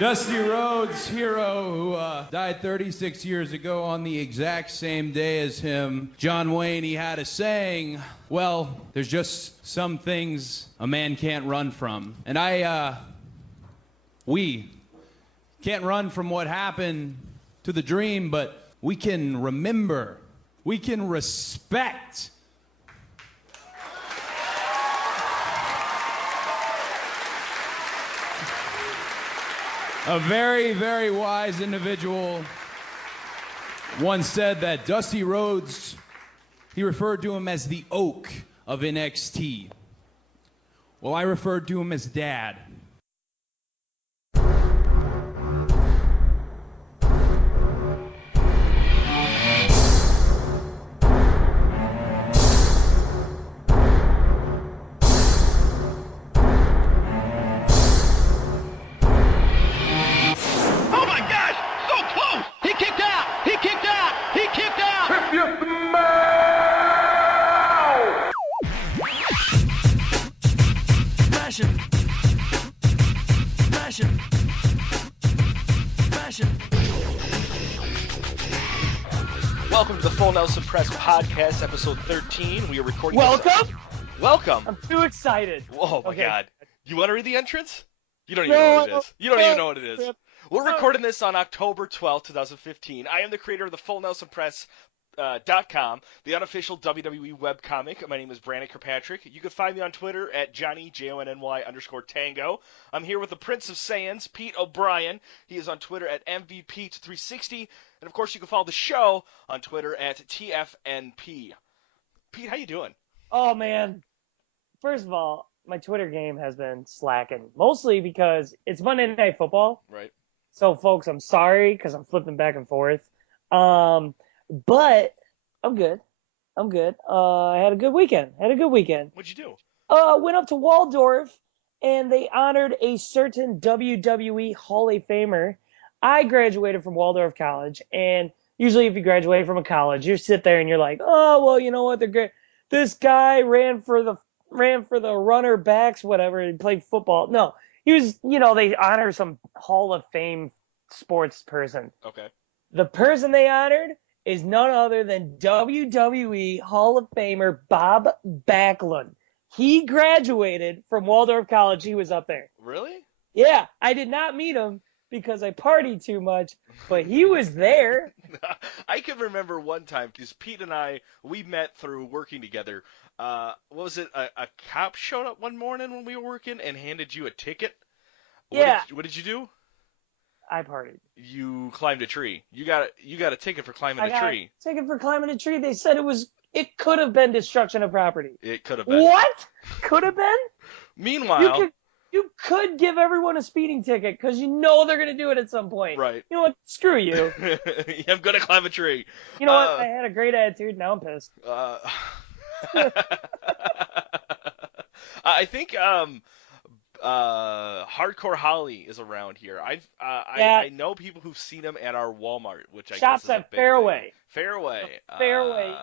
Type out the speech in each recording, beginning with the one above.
Dusty Rhodes, hero who died 36 years ago on the exact same day as him. John Wayne, he had a saying, well, there's just some things a man can't run from. And we can't run from what happened to the dream, but we can remember, we can respect. A very, very wise individual once said that Dusty Rhodes, he referred to him as the oak of NXT. Well, I referred to him as Dad. Welcome to the Full Nelson Press Podcast, episode 13. We are recording Welcome? Welcome! I'm too excited. Oh my God. You want to read the entrance? You don't even No, know what it is. You don't even know what it is. Yep. We're recording this on October 12th, 2015. I am the creator of the FullNelsonPress.com, the unofficial WWE webcomic. My name is Bryan Kirkpatrick. You can find me on Twitter at Johnny, JONNY_Tango. I'm here with the Prince of Saiyans, Pete O'Brien. He is on Twitter at MVP360. And, of course, you can follow the show on Twitter at TFNP. Pete, how you doing? Oh, man. First of all, my Twitter game has been slacking, mostly because it's Monday Night Football. Right. So, folks, I'm sorry because I'm flipping back and forth. But I'm good. I had a good weekend. What'd you do? Went up to Waldorf, and they honored a certain WWE Hall of Famer. I graduated from Waldorf College, and usually if you graduate from a college, you sit there and you're like, oh, well, you know what? They're great. This guy ran for the runner backs, whatever. He played football. No, he was, they honor some Hall of Fame sports person. Okay. The person they honored is none other than WWE Hall of Famer Bob Backlund. He graduated from Waldorf College. He was up there. Really? Yeah, I did not meet him because I partied too much, but he was there. I can remember one time, because Pete and I, we met through working together. What was it? A cop showed up one morning when we were working and handed you a ticket? Yeah. What did you do? I partied. You climbed a tree. You got a ticket for climbing a tree. Ticket for climbing a tree. They said it could have been destruction of property. It could have been. What? Could have been? Meanwhile, you could give everyone a speeding ticket because you know they're going to do it at some point. Right. You know what? Screw you. I'm going to climb a tree. You know what? I had a great attitude. Now I'm pissed. I think Hardcore Holly is around here. I know people who've seen him at our Walmart, which I Shops guess is a at big Fairway. thing. Fairway.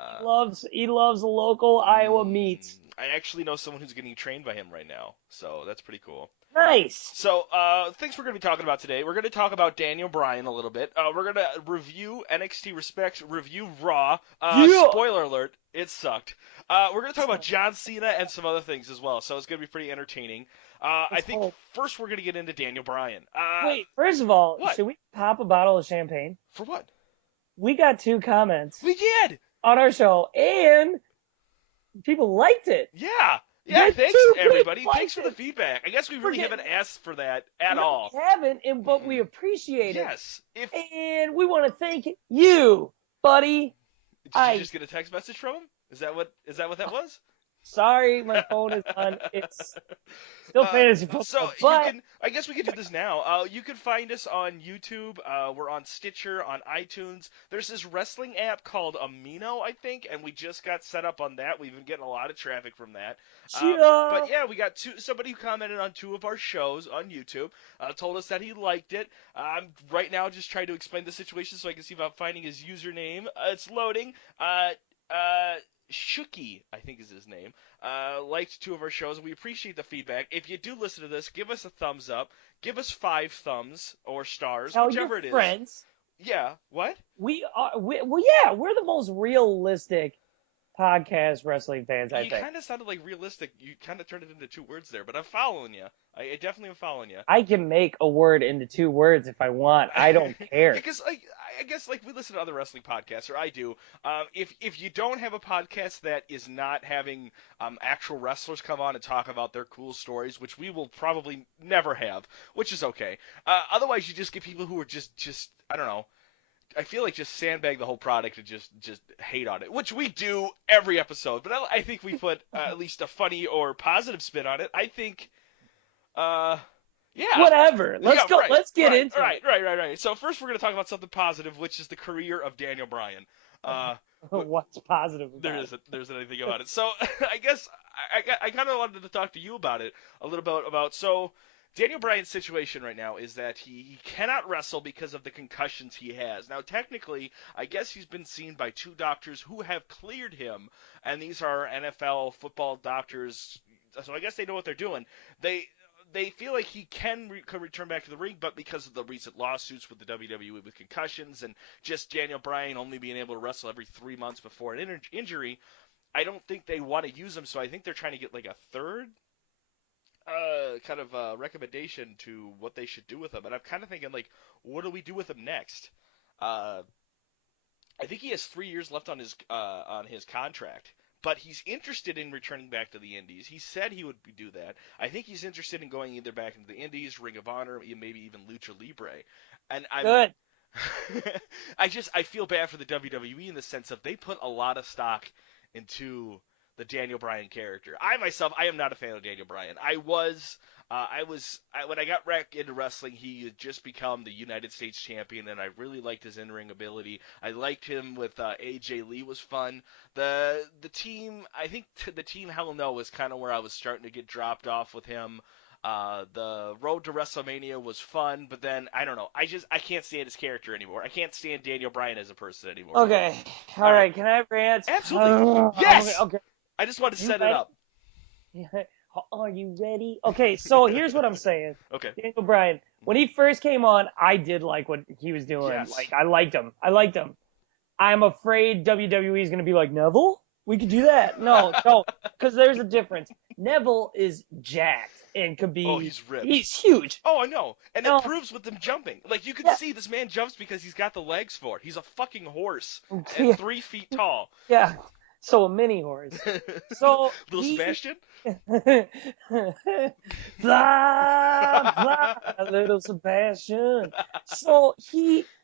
He loves local Iowa meats. I actually know someone who's getting trained by him right now, so that's pretty cool. Nice. So, things we're going to be talking about today. We're going to talk about Daniel Bryan a little bit. We're going to review NXT Respect, review Raw. Spoiler alert, it sucked. We're going to talk about John Cena and some other things as well, so it's going to be pretty entertaining. I think first we're going to get into Daniel Bryan. Wait, first of all, what? Should we pop a bottle of champagne? For what? We got 2 comments. We did! On our show, and people liked it. Yeah, thanks, everybody. Thanks for the feedback. I guess we really haven't asked for that at all. We haven't, but we appreciate it. Yes. And we want to thank you, buddy. Did you just get a text message from him? Is that what that was? Sorry, my phone is on. It's still fantasy football. So but I guess we can do this now. You can find us on YouTube. We're on Stitcher, on iTunes. There's this wrestling app called Amino, I think, and we just got set up on that. We've been getting a lot of traffic from that. But yeah, we got somebody who commented on 2 of our shows on YouTube, told us that he liked it. I'm right now just trying to explain the situation so I can see if I'm finding his username. It's loading. Shuki, I think is his name, liked 2 of our shows. We appreciate the feedback. If you do listen to this, give us a thumbs up. Give us 5 thumbs or stars, Tell whichever your it is. friends. Yeah. What? We're the most realistic podcast wrestling fans, I You think. kind of sounded like realistic. You kind of turned it into 2 words there, but I'm following you. I definitely am following you. I can make a word into 2 words if I want. I don't care. Because I guess like we listen to other wrestling podcasts, or I do. If you don't have a podcast that is not having actual wrestlers come on and talk about their cool stories, which we will probably never have, which is okay. Otherwise, you just get people who are just I don't know. I feel like just sandbag the whole product and just hate on it, which we do every episode. But I think we put at least a funny or positive spin on it. I think, yeah. Whatever. Let's go. Right, Let's get right, into right, it. Right. So first, we're going to talk about something positive, which is the career of Daniel Bryan. What's positive about There it? isn't anything about it. So I guess I kind of wanted to talk to you about it a little bit about so. Daniel Bryan's situation right now is that he cannot wrestle because of the concussions he has. Now, technically, I guess he's been seen by 2 doctors who have cleared him, and these are NFL football doctors, so I guess they know what they're doing. They feel like he can return back to the ring, but because of the recent lawsuits with the WWE with concussions and just Daniel Bryan only being able to wrestle every 3 months before an injury, I don't think they want to use him, so I think they're trying to get like a third kind of recommendation to what they should do with him. And I'm kind of thinking, like, what do we do with him next? I think he has 3 years left on his contract, but he's interested in returning back to the Indies. He said he would do that. I think he's interested in going either back into the Indies, Ring of Honor, maybe even Lucha Libre. And I'm Good. I feel bad for the WWE in the sense of they put a lot of stock into the Daniel Bryan character. I am not a fan of Daniel Bryan. When I got back into wrestling, he had just become the United States champion, and I really liked his in-ring ability. I liked him with AJ Lee was fun. The team, I think the team Hell No was kind of where I was starting to get dropped off with him. The road to WrestleMania was fun, but then I don't know. I can't stand his character anymore. I can't stand Daniel Bryan as a person anymore. Okay. All right. Can I rant? Absolutely. Yes. Okay. I just want to set it ready? up. Are you ready? Okay, so here's what I'm saying. Okay. Daniel Bryan, when he first came on, I did like what he was doing. Yes. Like, I liked him. I'm afraid WWE is going to be like, Neville? We could do that. No, because there's a difference. Neville is jacked and could be. Oh, he's ripped. He's huge. Oh, I know. And No. it proves with them jumping. Like, you can Yeah. see this man jumps because he's got the legs for it. He's a fucking horse. Yeah. And 3 feet tall. Yeah. So a mini horse. So Little Sebastian? blah blah, little Sebastian. So if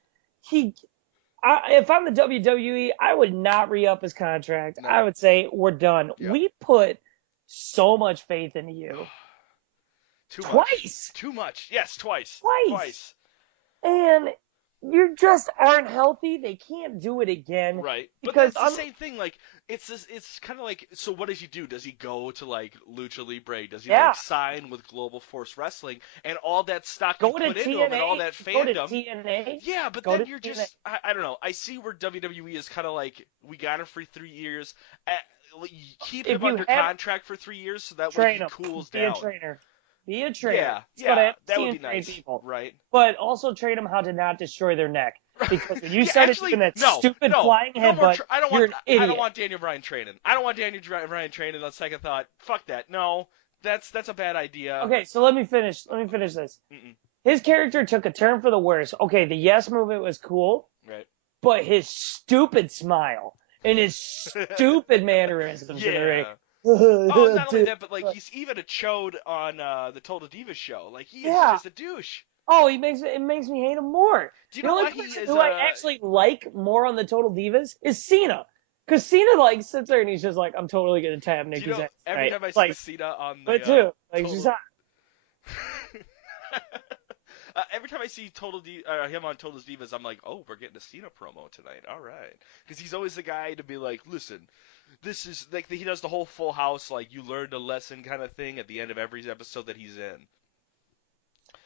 I'm the WWE, I would not re-up his contract. No. I would say we're done. Yep. We put so much faith into you. Twice. Too much. Yes, twice. Twice. And you just aren't healthy. They can't do it again. Right. But Because that's the same thing. Like, it's kind of like, so what does he do? Does he go to, like, Lucha Libre? Does he, Yeah. like, sign with Global Force Wrestling? And all that stock you Go to put into him and all that Go to fandom. TNA. Yeah, but Go then to you're TNA. just, I don't know. I see where WWE is kind of like, we got him for 3 years. Keep If him you under have- contract for 3 years so that way Train he him. cools Be down. a trainer. Be a trainer. Yeah, That's what I that see would in be train nice. people. Right. But also train them how to not destroy their neck. Because when you Yeah, started actually, doing that no, stupid no, flying no more headbutt, I don't you're want. an idiot. I don't want Daniel Bryan training. I don't want Daniel Bryan training. On second thought, fuck that. No, that's a bad idea. Okay, so let me finish this. Mm-mm. His character took a turn for the worse. Okay, the yes movement was cool, Right. but his stupid smile and his stupid mannerisms in the ring. Yeah. Oh, not only that, but like he's even a chode on the Total Divas show. Like he is Yeah. just a douche. Oh, it makes me hate him more. Do you The know only why he person is? who I actually like more on the Total Divas is Cena. Because Cena like sits there and he's just like, I'm totally gonna tap Do Nikki's you know, ass. every tonight. time I see like, Cena on the but too, like Total- she's hot. Every time I see him on Total Divas, I'm like, oh, we're getting a Cena promo tonight. All right, because he's always the guy to be like, listen, this is like he does the whole Full House, like you learned a lesson kind of thing at the end of every episode that he's in.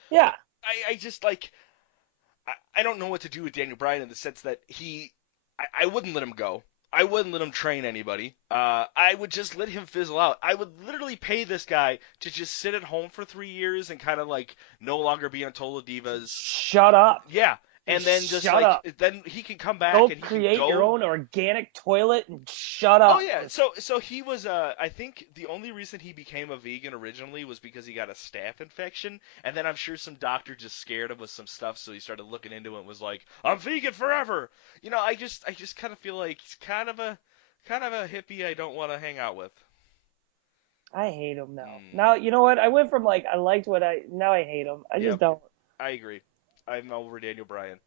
Yeah. I just like, I don't know what to do with Daniel Bryan in the sense that I wouldn't let him go. I wouldn't let him train anybody. I would just let him fizzle out. I would literally pay this guy to just sit at home for 3 years and kind of like no longer be on Total Divas. Shut up. Yeah, and then just Shut like up. then he can come back Go and he create can go. your own organic toilet and shut up. Oh yeah, so he was I think the only reason he became a vegan originally was because he got a staph infection, and then I'm sure some doctor just scared him with some stuff, so he started looking into it and was like, I'm vegan forever. I just kind of feel like he's kind of a hippie I don't want to hang out with. I hate him now. Now, you know what? I went from like I liked now I hate him. I just don't. I agree. I'm over Daniel Bryan.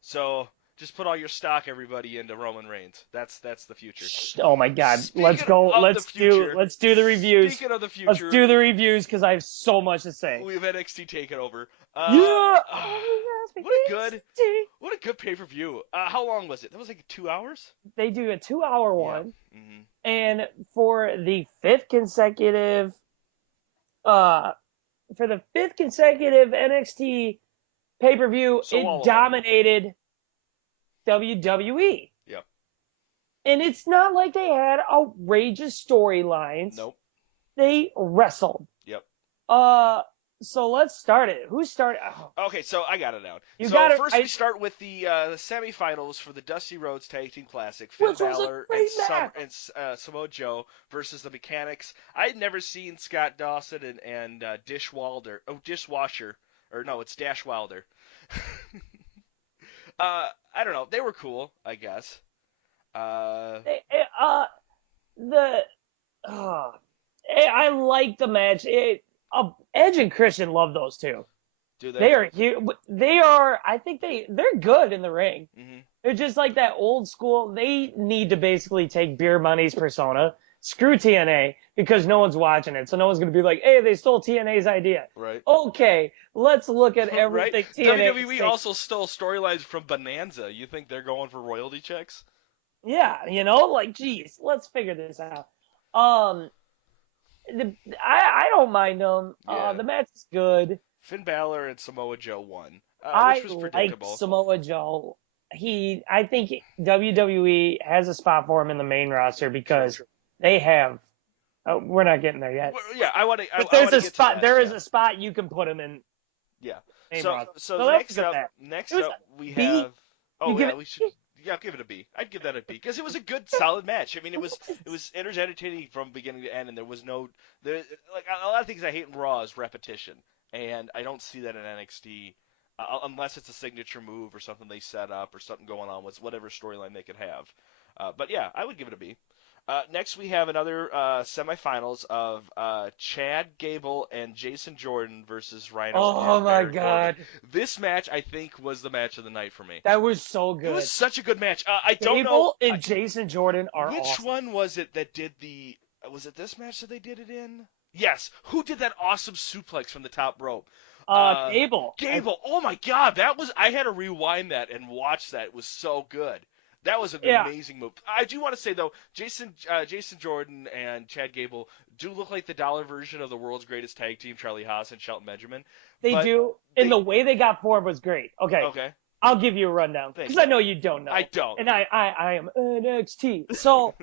So just put all your stock, everybody, into Roman Reigns. That's the future. Oh my God! Let's do the reviews. Speaking of the future, let's do the reviews because I have so much to say. We have NXT TakeOver. Yeah. What a good pay-per-view. How long was it? That was like 2 hours. They do a 2-hour one, Mm-hmm. and for the fifth consecutive NXT pay-per-view, it dominated WWE. Yep. And it's not like they had outrageous storylines. Nope. They wrestled. Yep. So let's start it. Who started? Oh. Okay, so I got it down. First we start with the semifinals for the Dusty Rhodes Tag Team Classic. Finn Balor and Samoa Joe versus the Mechanics. I'd never seen Scott Dawson and Dishwasher. Or no, it's Dash Wilder. I don't know. They were cool, I guess. I like the match. Edge and Christian love those two. Do they? They are. I think they're good in the ring. Mm-hmm. They're just like that old school. They need to basically take Beer Money's persona, screw TNA because no one's watching it, so no one's gonna be like, "Hey, they stole TNA's idea." Right. Okay, let's look at everything. Right? TNA WWE also stole storylines from Bonanza. You think they're going for royalty checks? Yeah, geez, let's figure this out. I don't mind them. Yeah. The match is good. Finn Balor and Samoa Joe won, which was like predictable. Samoa Joe. I think WWE has a spot for him in the main roster because they have. We're not getting there yet. Yeah, I want to. But there's a spot. There is a spot you can put him in. Yeah. Main So next up, we have. Oh yeah, we should. Yeah, give it a B. I'd give that a B because it was a good, solid match. I mean, it was entertaining from beginning to end, and there was like a lot of things I hate in Raw is repetition, and I don't see that in NXT unless it's a signature move or something they set up or something going on with whatever storyline they could have. But yeah, I would give it a B. Next, we have another semifinals of Chad Gable and Jason Jordan versus Rhino. Oh my God! This match, I think, was the match of the night for me. That was so good. It was such a good match. I don't know. Gable and Jason Jordan are which awesome. one was it that did the? Was it this match that they did it in? Yes. Who did that awesome suplex from the top rope? Gable. Gable. Oh my God, that was. I had to rewind that and watch that. It was so good. That was an amazing move. I do want to say, though, Jason Jordan and Chad Gable do look like the dollar version of the world's greatest tag team, Charlie Haas and Shelton Benjamin. They do. And the way they got formed was great. Okay. I'll give you a rundown because I know you don't know. I don't. And I am NXT. So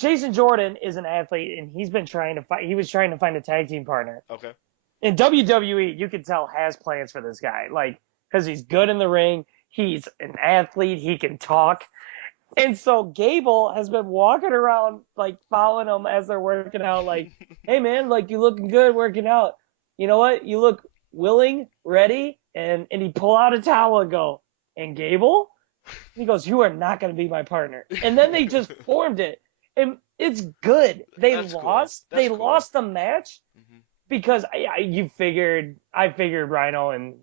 Jason Jordan is an athlete, and he was trying to find a tag team partner. Okay. In WWE, you can tell has plans for this guy, like because he's good in the ring. He's an athlete. He can talk. And so Gable has been walking around, like, following them as they're working out, like, hey, man, like, you looking good working out. You know what? You look willing, ready. And he pull out a towel and go, and Gable? He goes, you are not going to be my partner. And then they just formed it. And it's good. They lost. They lost the match because I figured Rhino and,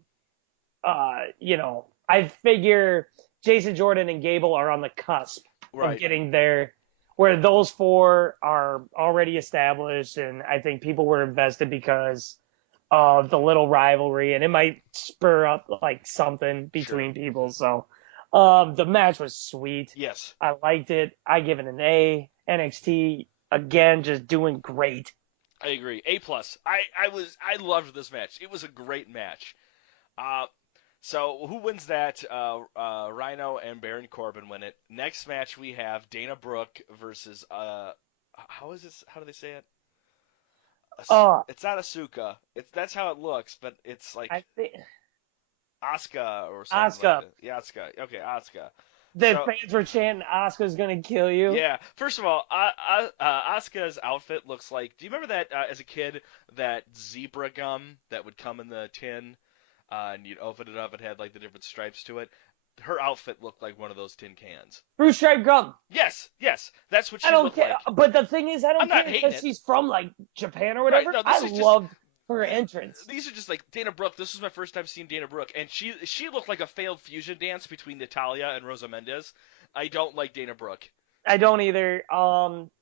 I figure Jason Jordan and Gable are on the cusp of getting there, where those four are already established, and I think people were invested because of the little rivalry, and it might spur up like something between people. So the match was sweet. Yes. I liked it. I give it an A. NXT, again, just doing great. I agree. A+. I loved this match. It was a great match. So who wins that? Rhino and Baron Corbin win it. Next match we have Dana Brooke versus how is this? How do they say it? Uh, It's not Asuka. That's how it looks, but it's like I think Asuka or something like Asuka. that. Yeah, Asuka. Okay, Asuka. The So fans were chanting, "Asuka's gonna kill you." yeah, first of all, Asuka's outfit looks like. Do you remember that as a kid that zebra gum that would come in the tin, and you'd open it up, it had like the different stripes to it. Her outfit looked like one of those tin cans. Bruce Stripe Gum. Yes, that's what she I don't looked care, like. but the thing is, I I'm don't not care hating because it. she's from like Japan or whatever. Right, no, this I is just loved her entrance. These are just like Dana Brooke. This was my first time seeing Dana Brooke, and she looked like a failed fusion dance between Natalia and Rosa Mendez. I don't like Dana Brooke. I don't either.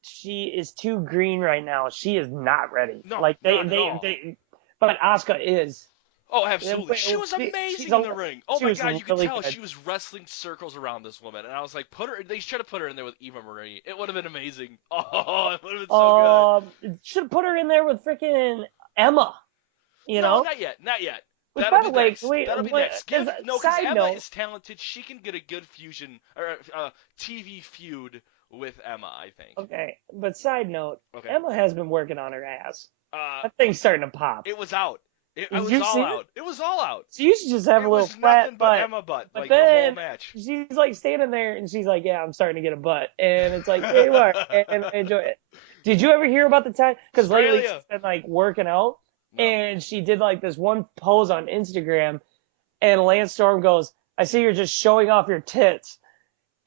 She is too green right now. She is not ready. No, Like not at all. but Asuka is. Oh, absolutely. She was amazing in the ring. Oh my God, you could really tell good. she was wrestling circles around this woman, and I was like, They should have put her in there with Eva Marie. It would have been amazing. Oh, it would have been so good. Should have put her in there with freaking Emma. You No, know. not yet. Which, That'll by be the way, next. That'll be next. Because side Emma note, is talented. She can get a good fusion or TV feud with Emma, I think. okay, but side note, Okay. Emma has been working on her ass. Uh, That thing's starting to pop. it was out. It Did was you all see out. It was all out. So you should just have It a little was flat nothing but butt. Emma butt, But like the then whole match. she's like standing there and she's like, "Yeah, I'm starting to get a butt," and it's like, "Here you are," and I enjoy it. Did you ever hear about the time? Because lately she's Australia. been like working out, No. and she did like this one pose on Instagram, and Lance Storm goes, "I see you're just showing off your tits,"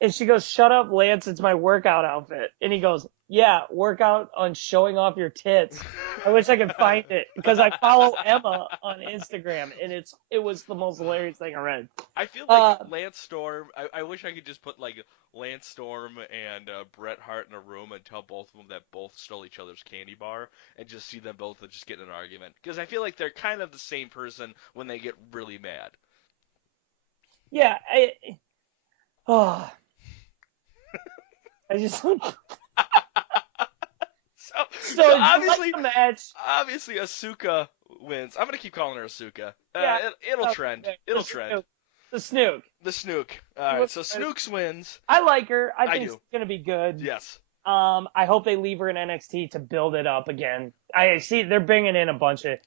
and she goes, "Shut up, Lance, it's my workout outfit," and he goes, "Yeah, workout on showing off your tits." I wish I could find it because I follow Emma on Instagram, and it was the most hilarious thing I read. I feel like Lance Storm. I wish I could just put like Lance Storm and Bret Hart in a room and tell both of them that both stole each other's candy bar and just see them both just get in an argument. Because I feel like they're kind of the same person when they get really mad. Yeah, I just So obviously, like the match. obviously Asuka wins. I'm gonna keep calling her Asuka. Yeah. It'll trend. Okay. It'll trend. The Snook. The Snook. All right. So Snooks wins. I like her. I think do. it's gonna be good. Yes. I hope they leave her in NXT to build it up again. I see they're bringing in a bunch of.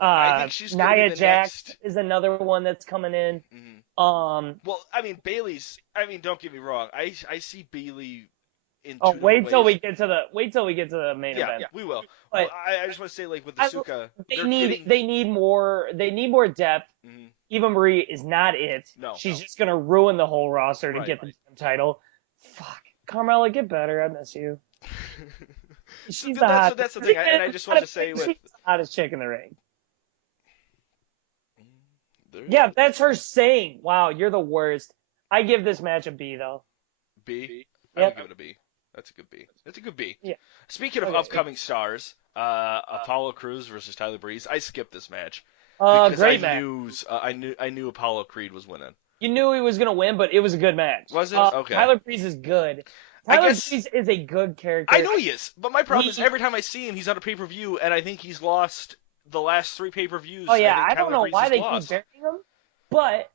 I think she's gonna Nia be the Jax next. is another one that's coming in. Mhm. Well, I mean Bailey's. I mean, don't get me wrong. I see Bailey in. Oh, two wait till ways. we get to the main event. Yeah, we will. But Well, I just want to say like with Asuka, they need more depth. Mhm. Eva Marie is not it. No, She's just gonna ruin the whole roster to Right, get the title. Fuck, Carmella, get better. I miss you. So She's that's the thing, and I just wanted to say with she's the hottest chick in the ring. There you Yeah, go. that's her saying. Wow, you're the worst. I give this match a B though. B. I Yep. would give it a B. That's a good B. That's a good B. Yeah. Speaking of Okay. upcoming stars, Apollo Crews versus Tyler Breeze. I skipped this match Great I match. I knew Apollo Creed was winning. You knew he was gonna win, but it was a good match. Was it? Okay. Tyler Breeze is good. I Tyler guess- Breeze is a good character. I know he is, but my problem is He- every time I see him, he's on a pay-per-view, and I think he's lost the last 3 pay-per-views. Oh yeah, think I don't Tyler know Breeze why has they lost. keep burying him, but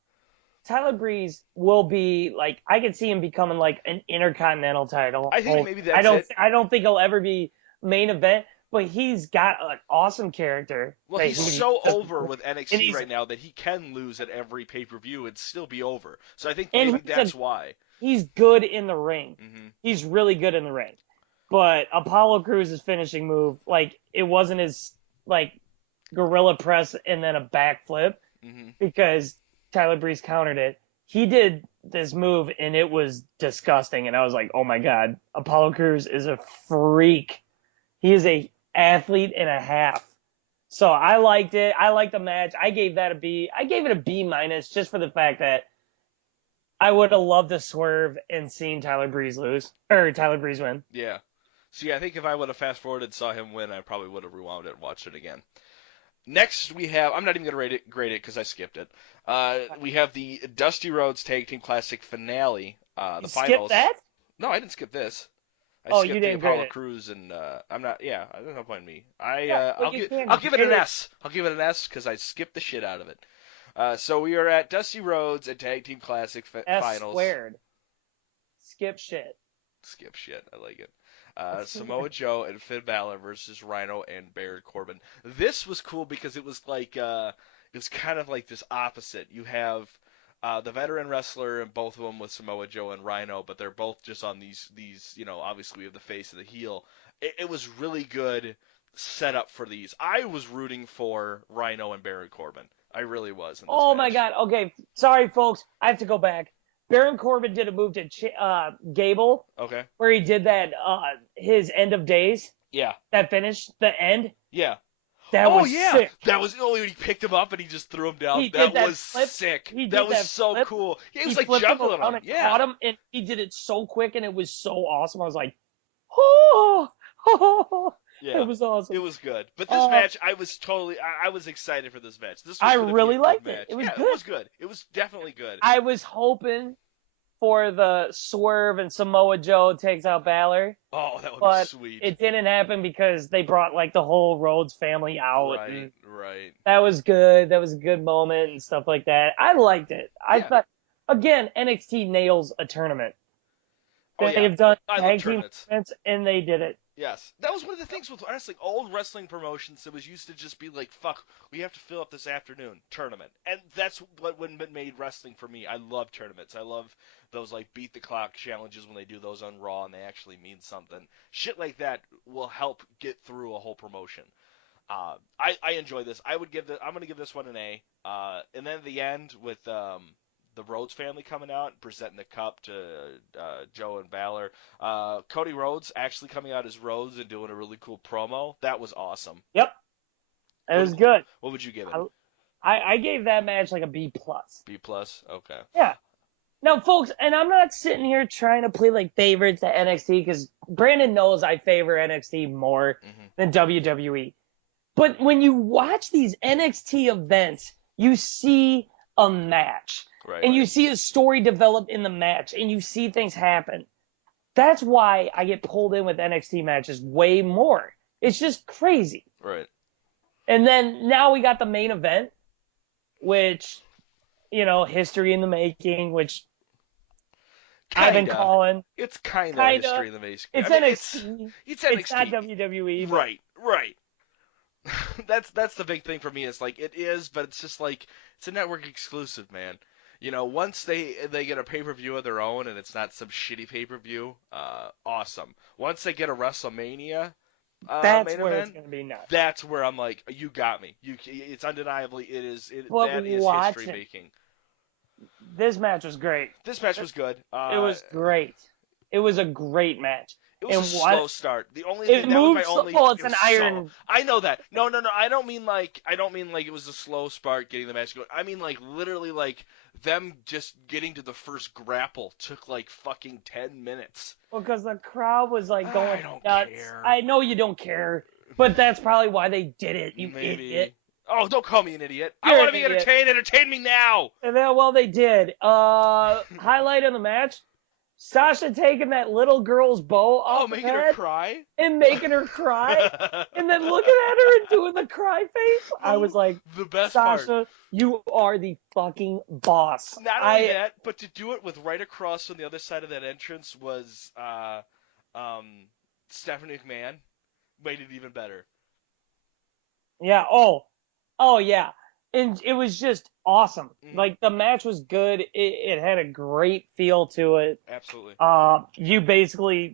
Tyler Breeze will be like I could see him becoming like an intercontinental title. I think maybe that's it. I don't think he'll ever be main event, but he's got an awesome character. Well, that he's he- so over with and NXT he's- right now that he can lose at every pay-per-view and still be over. So I think And maybe that's why. He's good in the ring. Hmm. He's really good in the ring. But Apollo Crews' finishing move, like it wasn't his like gorilla press and then a backflip Hmm. because Tyler Breeze countered it. He did this move and it was disgusting. And I was like, oh my God, Apollo Crews is a freak. He is a athlete and a half. So I liked it. I liked the match. I gave that a B. I gave it a B minus just for the fact that I would have loved to swerve and seen Tyler Breeze win. Yeah. See, I think if I would have fast-forwarded and saw him win, I probably would have rewound it and watched it again. Next, we have... I'm not even going to grade it because I skipped it. We have the Dusty Rhodes Tag Team Classic finale. The You finals. skip that? No, I didn't skip this. I Oh, skipped you the didn't grade Apollo it. Crews, and I'm not... Yeah, there's no point in me. Yeah, well, I'll you can't give it an grade it. S. I'll give it an S because I skipped the shit out of it. So we are at Dusty Rhodes and Tag Team Classic S Finals. squared. Skip shit. Skip shit. I like it. Samoa Joe and Finn Balor versus Rhino and Baron Corbin. This was cool because it was like it's kind of like this opposite. You have the veteran wrestler and both of them with Samoa Joe and Rhino, but they're both just on these obviously we have the face and the heel. It was really good setup for these. I was rooting for Rhino and Baron Corbin. I really was. In this Oh match. my God. Okay, sorry folks, I have to go back. Baron Corbin did a move to Gable. Okay. Where he did that his end of days. Yeah. That finish, the end. Yeah. That was sick. That was when he picked him up and he just threw him down. That was flip. sick. That was so flip. cool. He was like juggling him. Yeah. Caught him, and he did it so quick, and it was so awesome. I was like, oh. Yeah. It was awesome. It was good. But this match, I was excited for this match. I really liked it. It was good. It was good. It was definitely good. I was hoping for the swerve and Samoa Joe takes out Balor. Oh, that would be sweet. It didn't happen because they brought like the whole Rhodes family out. Right. That was good. That was a good moment and stuff like that. I liked it. I thought, again, NXT nails a tournament. They've done tag team events, and they did it. Yes. That was one of the things with wrestling. Old wrestling promotions, it was used to just be like, fuck, we have to fill up this afternoon. Tournament. And that's what made wrestling for me. I love tournaments. I love those, like, beat the clock challenges when they do those on Raw and they actually mean something. Shit like that will help get through a whole promotion. I enjoy this. I'm going to give this one an A. And then at the end with the Rhodes family coming out and presenting the cup to Joe and Balor. Cody Rhodes actually coming out as Rhodes and doing a really cool promo. That was awesome. Yep. It was good. What would you give it? I gave that match like a B+. B+? Okay. Yeah. Now, folks, and I'm not sitting here trying to play like favorites at NXT because Brandon knows I favor NXT more than WWE. But when you watch these NXT events, you see a match. Right, and you see a story develop in the match, and you see things happen. That's why I get pulled in with NXT matches way more. It's just crazy. Right. And then now we got the main event, which, history in the making, which I've been calling. It's kind of history in the making. It's NXT. It's NXT. It's not WWE. Right. That's the big thing for me. It's like, it is, but it's just like, it's a network exclusive, man. Once they get a pay-per-view of their own and it's not some shitty pay-per-view, awesome. Once they get a WrestleMania that's main where event, it's going to be nuts. That's where I'm like, you got me. It's undeniably, that is history making. This match was great. This match was good. It was great. It was a great match. It was a slow start. The only thing that was my only. Well, it's an iron. I know that. No. I don't mean like it was a slow start getting the match going. I mean like literally like them just getting to the first grapple took like fucking 10 minutes. Well, because the crowd was like going I don't nuts. care. I know you don't care, but that's probably why they did it. You idiot. Oh, don't call me an idiot. You're I want to be entertained. Entertain me now. And then, well, they did. Highlight of the match. Sasha taking that little girl's bow off making her cry? And making her cry. And then looking at her and doing the cry face. I was like, the best Sasha, part. You are the fucking boss. Not only that, but to do it with right across on the other side of that entrance was Stephanie McMahon. Made it even better. Yeah, oh yeah. And it was just awesome. Like, the match was good. It had a great feel to it. Absolutely.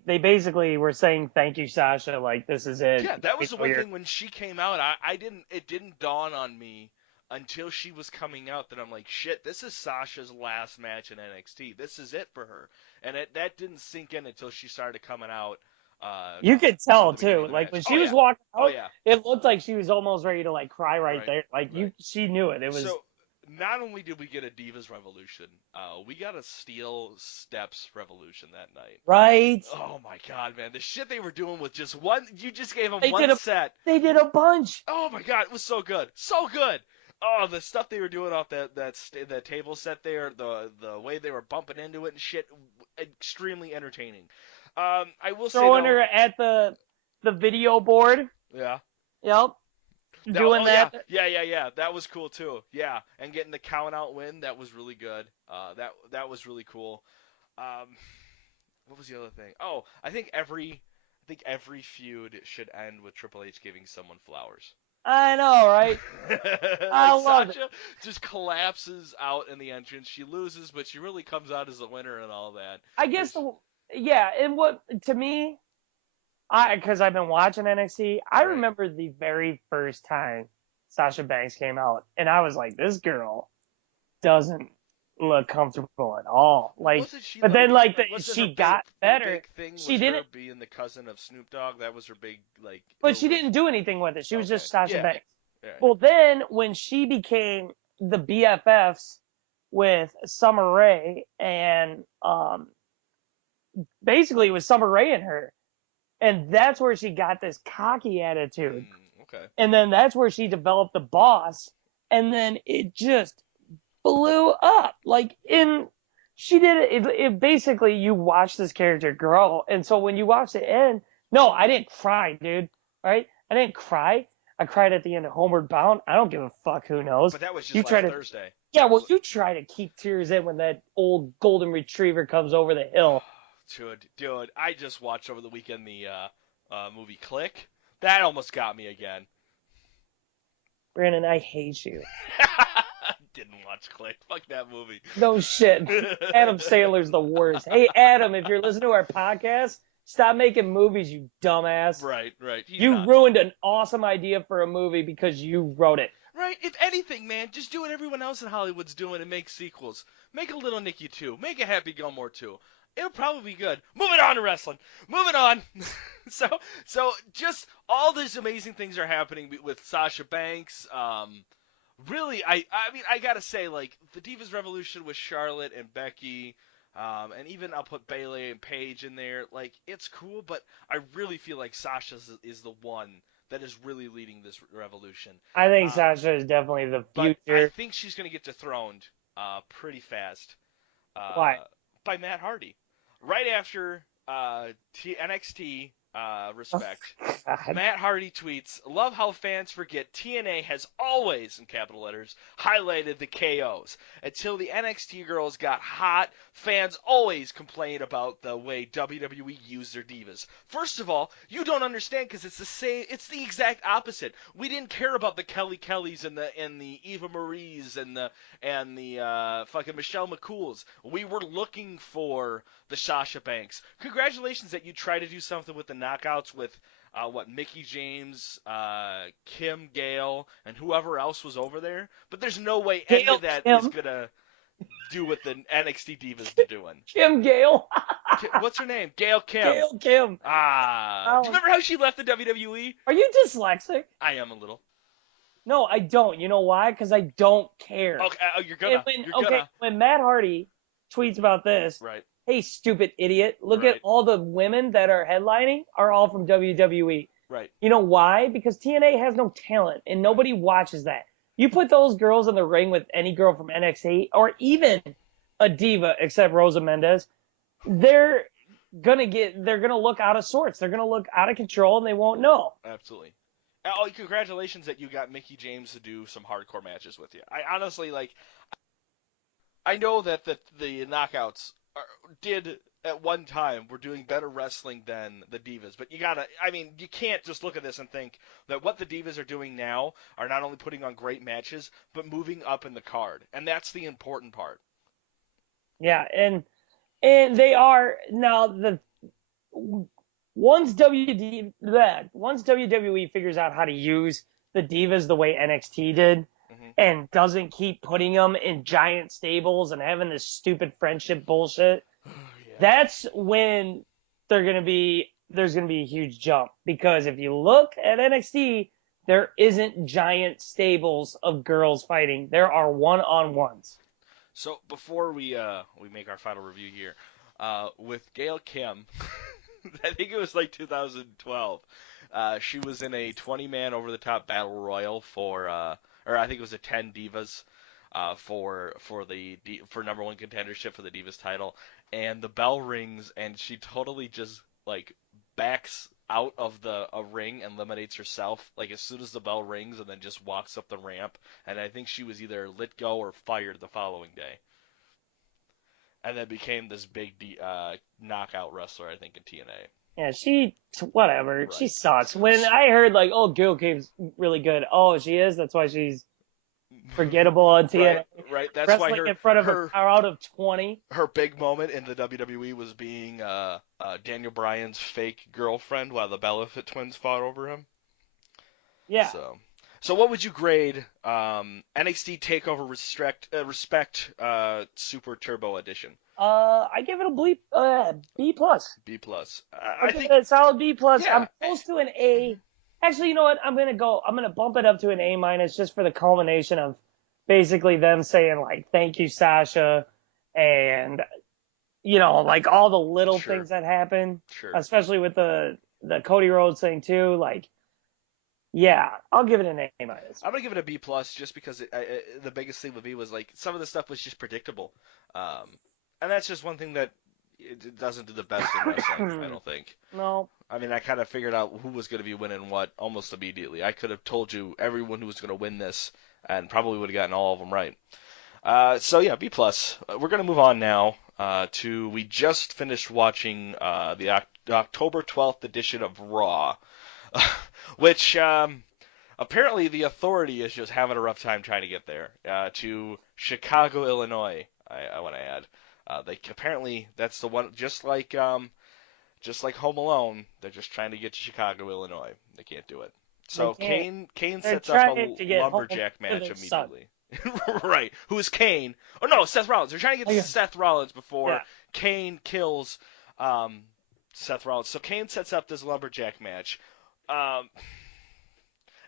They basically were saying, thank you, Sasha. Like, this is it. Yeah, that was the one thing when she came out. It didn't dawn on me until she was coming out that I'm like, shit, this is Sasha's last match in NXT. This is it for her. And that didn't sink in until she started coming out. You could tell too, like when she was walking out, yeah. It looked like she was almost ready to like cry right there. Like she knew it. It was. So not only did we get a Divas Revolution, we got a Steel Steps Revolution that night. Right. Oh my god, man, the shit they were doing with just one. You just gave them one set. They did a bunch. Oh my god, it was so good, so good. Oh, the stuff they were doing off that table set there, the way they were bumping into it and shit, extremely entertaining. I will say throwing her at the video board. Yeah. Yep. doing that. Yeah. That was cool too. Yeah, and getting the count out win, that was really good. That was really cool. What was the other thing? Oh, I think every feud should end with Triple H giving someone flowers. I know, right? I Like love it. Sasha just collapses out in the entrance. She loses, but she really comes out as a winner and all that. I guess yeah, and what to me, because I've been watching NXT, I Right. remember the very first time Sasha Banks came out, and I was like, this girl doesn't look comfortable at all. Like, Wasn't she but then wasn't she got her better. big thing She was her didn't, being the cousin of Snoop Dogg? That was her big but heel she was- didn't do anything with it. She was Okay. just Sasha Yeah. Banks. Yeah. Well, then when she became the BFFs with Summer Rae, and basically it was Summer Rae and her, and that's where she got this cocky attitude. Okay. And then that's where she developed the boss, and then it just blew up. She did it basically, you watch this character grow, and so when you watch the end, no, I didn't cry, dude. Right? I didn't cry. I cried at the end of Homeward Bound. I don't give a fuck who knows. But that was just You try last to Thursday. Yeah, well, you try to keep tears in when that old golden retriever comes over the hill. Dude, I just watched over the weekend the movie Click. That almost got me again. Brandon, I hate you. Didn't watch Click. Fuck that movie. No shit. Adam Sandler's the worst. Hey, Adam, if you're listening to our podcast, stop making movies, you dumbass. Right. He's You not. ruined an awesome idea for a movie because you wrote it. Right. If anything, man, just do what everyone else in Hollywood's doing and make sequels. Make a Little Nicky 2. Make a Happy Gilmore 2. It'll probably be good. Moving on to wrestling. Moving on. so just all these amazing things are happening with Sasha Banks. Really, I mean, I gotta say, like, the Divas Revolution with Charlotte and Becky, and even I'll put Bayley and Paige in there. Like, it's cool, but I really feel like Sasha is the one that is really leading this revolution. I think Sasha is definitely the But future. I think she's gonna get dethroned pretty fast. Why? By Matt Hardy. Right after NXT Respect. God. Matt Hardy tweets, "Love how fans forget TNA has always, in capital letters, highlighted the KOs. Until the NXT girls got hot, fans always complained about the way WWE used their divas. First of all, you don't understand because it's the exact opposite. We didn't care about the Kelly Kellys and the Eva Maries and the fucking Michelle McCools. We were looking for the Sasha Banks. Congratulations that you tried to do something with the knockouts with Mickie James, Kim Gale, and whoever else was over there. But there's no way any of that is gonna do what the NXT divas are doing." Kim Gale. What's her name? Gail Kim. Gail Kim. Do you remember how she left the WWE? Are you dyslexic? I am a little. No, I don't. You know why? Because I don't care. Okay, you're gonna. When Matt Hardy tweets about this, Right. hey, stupid idiot, look Right. at all the women that are headlining are all from WWE. Right. You know why? Because TNA has no talent, and nobody watches that. You put those girls in the ring with any girl from NXT, or even a diva, except Rosa Mendez, they're gonna look out of sorts. They're gonna look out of control, and they won't know. Absolutely. Oh, congratulations that you got Mickie James to do some hardcore matches with you. I honestly, like, I know that the knockouts did at one time were doing better wrestling than the divas, but you can't just look at this and think that what the divas are doing now are not only putting on great matches, but moving up in the card, and that's the important part. Yeah, and they are now once WWE figures out how to use the divas the way NXT did, and doesn't keep putting them in giant stables and having this stupid friendship bullshit, that's when there's gonna be a huge jump. Because if you look at NXT, there isn't giant stables of girls fighting. There are one-on-ones. So before we make our final review here, with Gail Kim, I think it was like 2012. She was in a 20-man over-the-top battle royal for I think it was a 10 divas for number one contendership for the divas title, and the bell rings and she totally just like backs out of a ring and eliminates herself, like as soon as the bell rings, and then just walks up the ramp. And I think she was either let go or fired the following day. And then became this big knockout wrestler, I think, in TNA. Yeah, whatever. Right. She sucks. When I heard, like, oh, Gail Cave's really good. Oh, she is? That's why she's forgettable on TNA. Right. That's Wrestling why in front of a crowd of 20. Her big moment in the WWE was being Daniel Bryan's fake girlfriend while the Bella Twins fought over him. Yeah. So what would you grade NXT TakeOver Respect Super Turbo Edition? I give it a B+. B+. I think it's a solid B+. Yeah. I'm close to an A. Actually, you know what? I'm gonna bump it up to an A- just for the culmination of basically them saying, like, thank you, Sasha, and like all the little things that happen. Sure. Especially with the Cody Rhodes thing too. Like, yeah, I'll give it an A-. I'm gonna give it a B+ just because the biggest thing with me was, like, some of the stuff was just predictable, and that's just one thing that it doesn't do the best in wrestling. I don't think. No. I mean, I kind of figured out who was going to be winning what almost immediately. I could have told you everyone who was going to win this, and probably would have gotten all of them right. So yeah, B+. We're going to move on now we just finished watching the October 12th edition of Raw, which apparently the Authority is just having a rough time trying to get there to Chicago, Illinois. I want to add, apparently that's the one, just like Home Alone, they're just trying to get to Chicago, Illinois. They can't do it. So Kane sets up a lumberjack match immediately. Right. Who is Kane? Oh no, Seth Rollins. They're trying to get to Seth Rollins before Kane kills Seth Rollins. So Kane sets up this lumberjack match.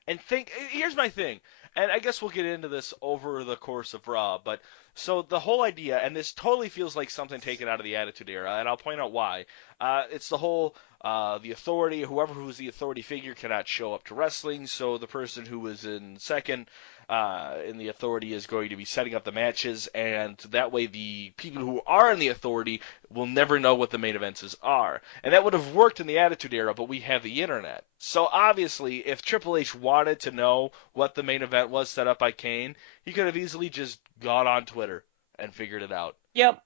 Here's my thing, and I guess we'll get into this over the course of Raw, but so the whole idea, and this totally feels like something taken out of the Attitude Era, and I'll point out why. It's the whole, the Authority, whoever who's the Authority figure cannot show up to wrestling, so the person who is in second in the Authority is going to be setting up the matches, and that way the people who are in the Authority will never know what the main events are. And that would have worked in the Attitude Era, but we have the internet. So obviously, if Triple H wanted to know what the main event was set up by Kane, he could have easily just gone on Twitter and figured it out. Yep.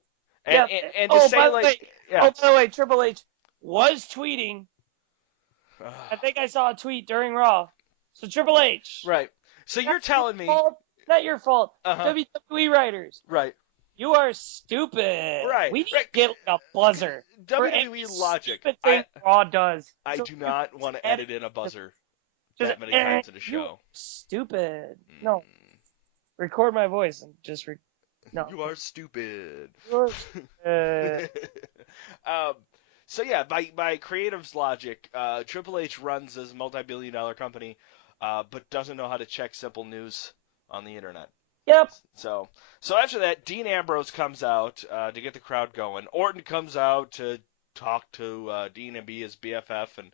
And to say, like... Oh, by the way, Triple H was tweeting. I think I saw a tweet during Raw. So Triple H. Right. So you're telling me... Not your fault. WWE writers. Right. You are stupid. Right. We need to get a buzzer. WWE logic. Raw does. I do not want to edit in a buzzer that many times in a show. Stupid. No. Record my voice and just no. You are stupid. You're stupid. So yeah, by creative's logic, Triple H runs this multi-billion-dollar company, but doesn't know how to check simple news on the internet. Yep. So after that, Dean Ambrose comes out to get the crowd going. Orton comes out to talk to Dean and be his BFF, and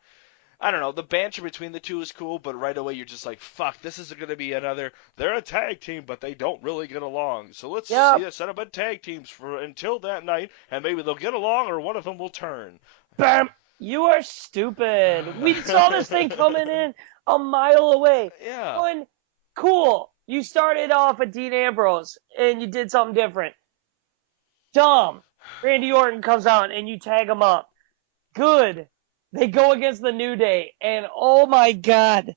I don't know, the banter between the two is cool, but right away you're just like, fuck, this is going to be another, they're a tag team, but they don't really get along. So let's set up a tag teams until that night, and maybe they'll get along or one of them will turn. Bam! You are stupid. We saw this thing coming in a mile away. Yeah. Going, cool. You started off with Dean Ambrose, and you did something different. Dumb. Randy Orton comes out, and you tag him up. Good. They go against the New Day, and oh my God,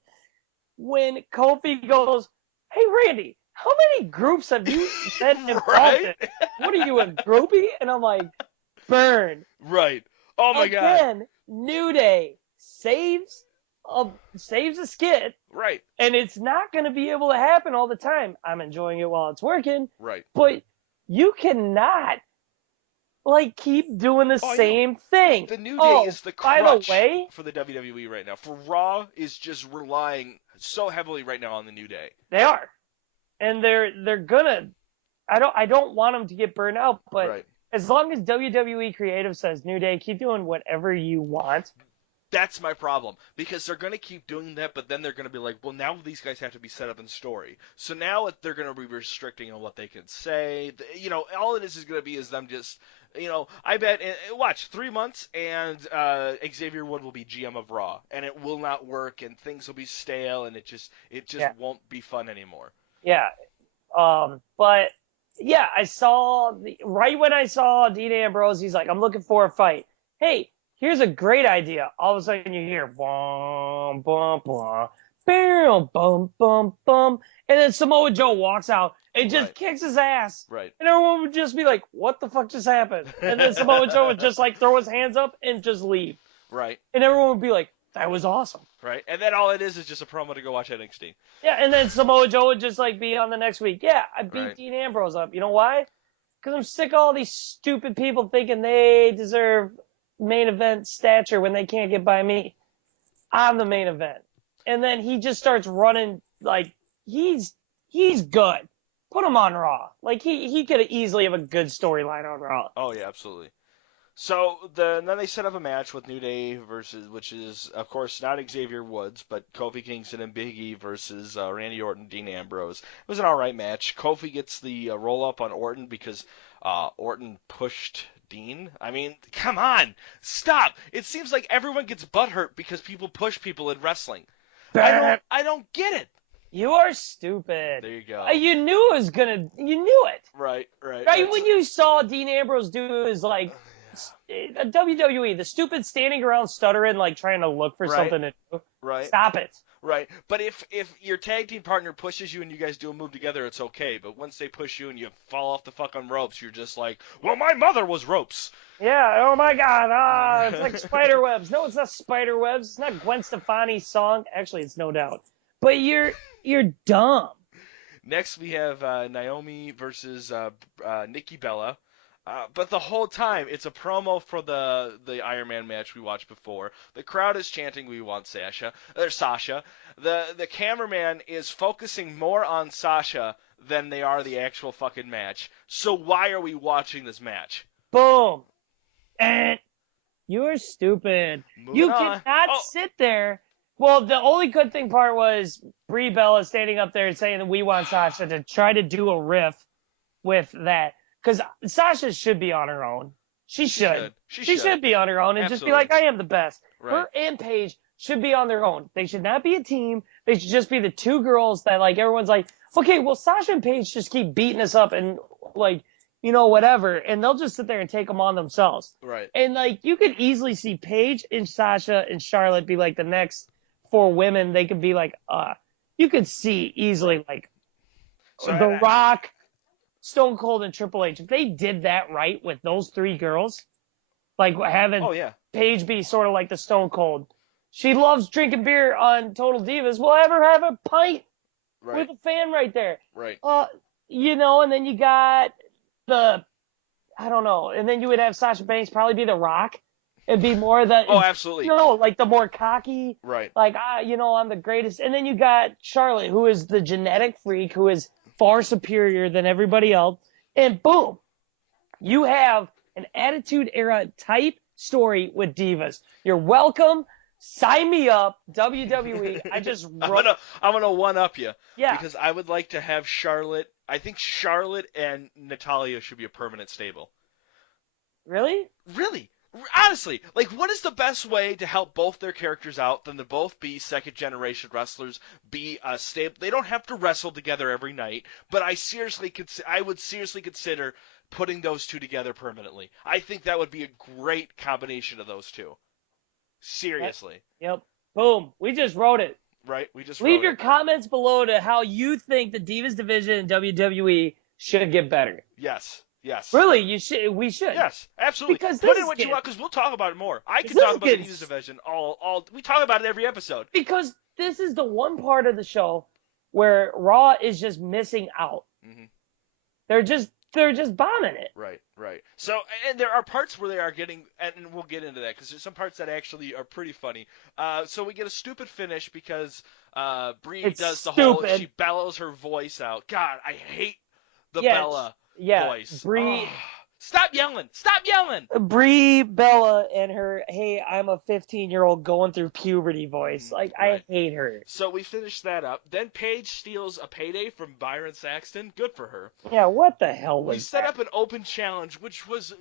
when Kofi goes, hey Randy, how many groups have you been involved in? What are you, a groupie? And I'm like, burn. Right. Oh my God. Again, New Day saves a skit. Right. And it's not going to be able to happen all the time. I'm enjoying it while it's working. Right. But you cannot keep doing the same thing. The New Day is the crutch for the WWE right now. For Raw is just relying so heavily right now on the New Day. They are, and they're gonna. I don't want them to get burned out, but as long as WWE Creative says New Day, keep doing whatever you want. That's my problem, because they're going to keep doing that, but then they're going to be like, well, now these guys have to be set up in story. So now they're going to be restricting on what they can say. All it is going to be is them just, I bet, watch, 3 months, and Xavier Wood will be GM of Raw, and it will not work, and things will be stale, and it just won't be fun anymore. Yeah. But yeah, right when I saw Dean Ambrose, he's like, I'm looking for a fight. Hey, here's a great idea. All of a sudden you hear bum bum bum bam bum bum bum, and then Samoa Joe walks out and just kicks his ass. Right. And everyone would just be like, what the fuck just happened? And then Samoa Joe would just like throw his hands up and just leave. Right. And everyone would be like, that was awesome. Right. And then all it is just a promo to go watch NXT. Yeah, and then Samoa Joe would just like be on the next week. Yeah, I beat Dean Ambrose up. You know why? Because I'm sick of all these stupid people thinking they deserve main event stature when they can't get by me. I'm the main event. And then he just starts running like he's good. Put him on Raw. Like he could easily have a good storyline on Raw. Oh yeah, absolutely. So then they set up a match with New Day which is of course not Xavier Woods, but Kofi Kingston and Big E versus Randy Orton, Dean Ambrose. It was an alright match. Kofi gets the roll up on Orton because Orton pushed Dean. I mean, come on, stop! It seems like everyone gets butthurt because people push people in wrestling. I don't get it. You are stupid. There you go. You knew it was gonna. You knew it. Right. Right when you saw Dean Ambrose do his like WWE, the stupid standing around stuttering, like trying to look for something to do. Right. Stop it. Right. But if your tag team partner pushes you and you guys do a move together, it's okay. But once they push you and you fall off the fucking ropes, you're just like, well, my mother was ropes. Yeah. Oh my God. It's like spider webs. No, it's not spider webs. It's not Gwen Stefani's song. Actually, it's No Doubt. But you're dumb. Next, we have Naomi versus Nikki Bella. But the whole time, it's a promo for the Iron Man match we watched before. The crowd is chanting, "We want Sasha." The cameraman is focusing more on Sasha than they are the actual fucking match. So why are we watching this match? Boom. And you're stupid. Moving on. Cannot sit there. Well, the only good thing part was Brie Bella standing up there and saying that we want Sasha to try to do a riff with that. Because Sasha should be on her own. She should. She should be on her own and just be like, I am the best. Right. Her and Paige should be on their own. They should not be a team. They should just be the two girls that, like, everyone's like, okay, well, Sasha and Paige just keep beating us up and, like, whatever. And they'll just sit there and take them on themselves. Right. And, like, you could easily see Paige and Sasha and Charlotte be, like, the next 4 women. They could be, like, you could see easily, like, The Rock, Stone Cold, and Triple H. If they did that right with those 3 girls, like having Paige be sort of like the Stone Cold. She loves drinking beer on Total Divas. We'll have her have a pint with a fan right there. Right. And then you got I don't know, and then you would have Sasha Banks probably be The Rock. It'd be more the absolutely. Like the more cocky. Right. Like I'm the greatest. And then you got Charlotte, who is the genetic freak, who is far superior than everybody else, and boom, you have an Attitude Era type story with divas. You're welcome. Sign me up, WWE. I'm gonna one up you. Yeah. Because I would like to have Charlotte. I think Charlotte and Natalya should be a permanent stable. Really? Really? Honestly, like, what is the best way to help both their characters out than to both be second-generation wrestlers, be stable? They don't have to wrestle together every night, but I would seriously consider putting those two together permanently. I think that would be a great combination of those two. Seriously. Yep. Boom. We just wrote it. Right? We just Leave your comments below to how you think the Divas division in WWE should get better. Yes. Really, we should. Yes, absolutely. Because put in what you want, because we'll talk about it more. I could talk about the Divas division we talk about it every episode. Because this is the one part of the show where Raw is just missing out. Mm-hmm. They're just bombing it. Right. So, and there are parts where they are getting, and we'll get into that, because there's some parts that actually are pretty funny. So we get a stupid finish because Brie does the whole, she bellows her voice out. God, I hate the Bella voice. Brie. Stop yelling! Stop yelling! Brie Bella and her, hey, I'm a 15-year-old going through puberty voice. Like, Right. I hate her. So we finished that up. Then Paige steals a payday from Byron Saxton. Good for her. Yeah, what the hell We was set that? up an open challenge, which was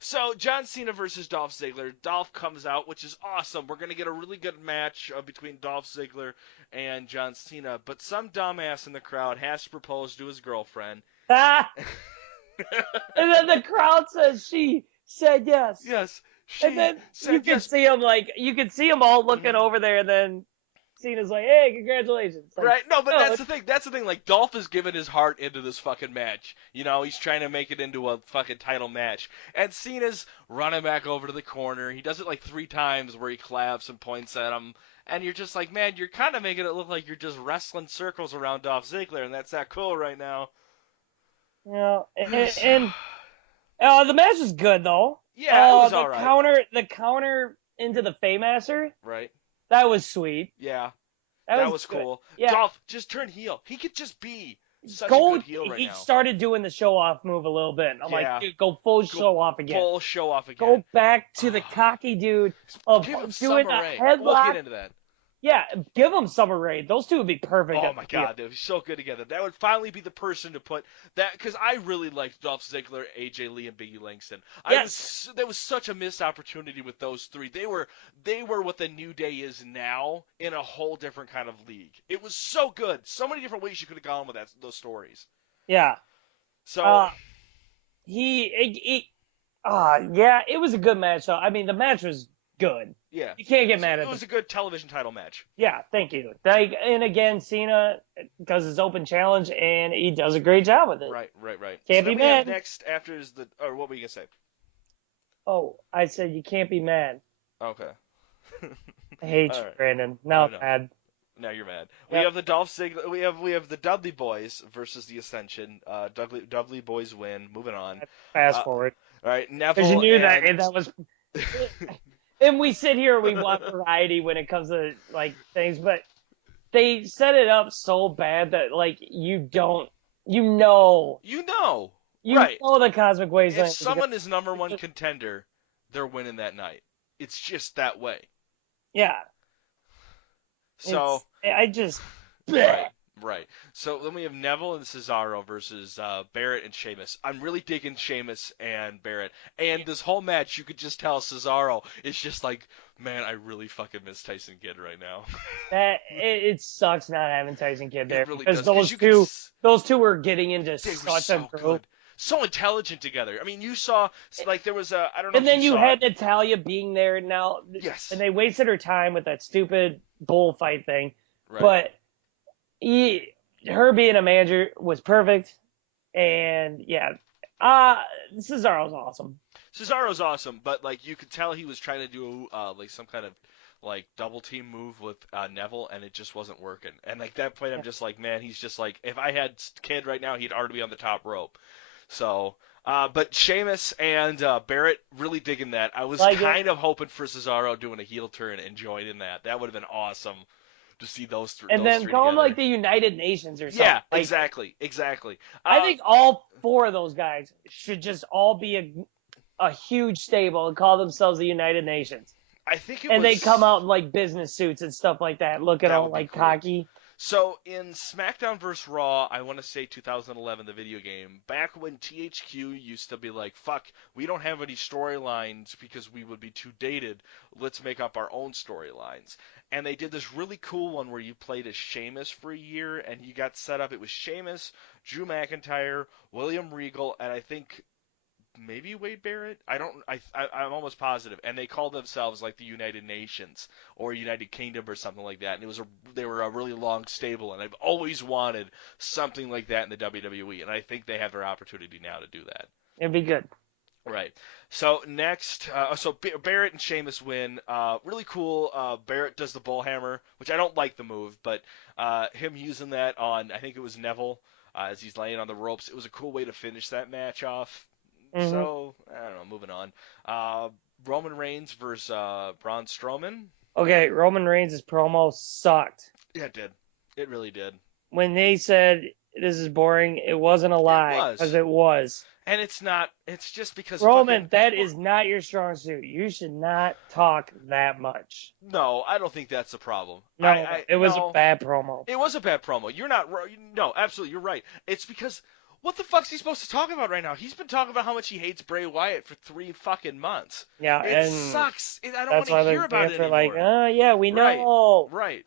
so John Cena versus Dolph Ziggler. Dolph comes out, which is awesome. We're gonna get a really good match between Dolph Ziggler and John Cena. But some dumbass in the crowd has to propose to his girlfriend. Ah! And then the crowd says she said yes. Yes, And then said you can yes. see them you can see them all looking over there, and then Cena's like, "Hey, congratulations!" Like, Right? No, but no, that's the thing. That's the thing. Like, Dolph has given his heart into this fucking match. You know, he's trying to make it into a fucking title match. And Cena's running back over to the corner. He does it like 3 times where he claps and points at him. And you're just like, man, you're kind of making it look like you're just wrestling circles around Dolph Ziggler, and that's not cool right now. you know, and the match was good though. Yeah, it was all right. The counter into the Faymaster, Right? that was sweet. Yeah, that was good. cool. Yeah. Dolph, just turn heel. He could just be such a Go, good heel right he now. started doing the show off move a little bit. I'm Yeah. like, dude, go full show off again. Full show off again. Go back to the cocky dude of Give him doing Summer a Rae. headlock. We'll get into that. Yeah, give him Summer Rae. Those two would be perfect. Oh my god, they'd be so good together. That would finally be the person to put that, because I really liked Dolph Ziggler, AJ Lee, and Biggie Langston. Yes. There was such a missed opportunity with those 3. They were what the New Day is now in a whole different kind of league. It was so good. So many different ways you could have gone with those stories. Yeah. So it was a good match. So I mean, the match was good. yeah, You can't get mad at it. It was a good television title match. Yeah, thank you. And again, Cena does his open challenge, and he does a great job with it. Right. Can't So be then we have mad. next after is or what were you gonna say? Oh, I said you can't be mad. Okay. I hate you, All right. Brandon. Now I'm know. mad. Now you're mad. Yep. We have the Dolph Ziggler. We have the Dudley Boys versus the Ascension. Dudley Boys win. Moving on. Fast forward. All right, Neville. Because you knew and... that was. And we sit here, we want variety when it comes to like things, but they set it up so bad that like you know right. the Cosmic Wasteland. If someone is number 1 contender, they're winning that night. It's just that way. Yeah. So Right. So then we have Neville and Cesaro versus Barrett and Sheamus. I'm really digging Sheamus and Barrett. And this whole match, you could just tell Cesaro is just like, man, I really fucking miss Tyson Kidd right now. It sucks not having Tyson Kidd there. It really because does. those two were getting into They such were so a group. good. So intelligent together. I mean, you saw, like, there was I don't know And if then you saw had it. Natalya being there now. Yes. And they wasted her time with that stupid bullfight thing. Right. But her being a manager was perfect. And, yeah. Cesaro's awesome. Cesaro's awesome, but, like, you could tell he was trying to do, like, some kind of, like, double team move with Neville, and it just wasn't working. And, like, that point, I'm just like, man, he's just like, if I had Kidd right now, he'd already be on the top rope. So, but Sheamus and Barrett really digging that. I was kind of hoping for Cesaro doing a heel turn and joining that. That would have been awesome to see those three. And then call them together. like the United Nations or something. Yeah, like, exactly. I think all 4 of those guys should just all be a huge stable and call themselves the United Nations. I think they come out in like business suits and stuff like that, looking all like cool. cocky. So in SmackDown vs. Raw, I want to say 2011, the video game, back when THQ used to be like, fuck, we don't have any storylines because we would be too dated. Let's make up our own storylines. And they did this really cool one where you played as Sheamus for a year, and you got set up. It was Sheamus, Drew McIntyre, William Regal, and I think maybe Wade Barrett. I'm almost positive. And they called themselves like the United Nations or United Kingdom or something like that. And they were a really long stable. And I've always wanted something like that in the WWE. And I think they have their opportunity now to do that. It'd be good. Right. So next, Barrett and Sheamus win. Really cool. Barrett does the bullhammer, which I don't like the move, but him using that on, I think it was Neville, as he's laying on the ropes. It was a cool way to finish that match off. Mm-hmm. So, I don't know, moving on. Roman Reigns versus Braun Strowman. Okay, Roman Reigns' promo sucked. Yeah, it did. It really did. When they said this is boring, it wasn't a lie, because it was. And it's not. It's just because Roman, fucking. that is not your strong suit. You should not talk that much. No, I don't think that's the problem. No, it was a No. bad promo. It was a bad promo. You're not. No, absolutely, you're right. It's because what the fuck's he supposed to talk about right now? He's been talking about how much he hates Bray Wyatt for 3 fucking months. Yeah, It and sucks. I don't want that's why to hear the about fans it are like, anymore. yeah, we know. Right.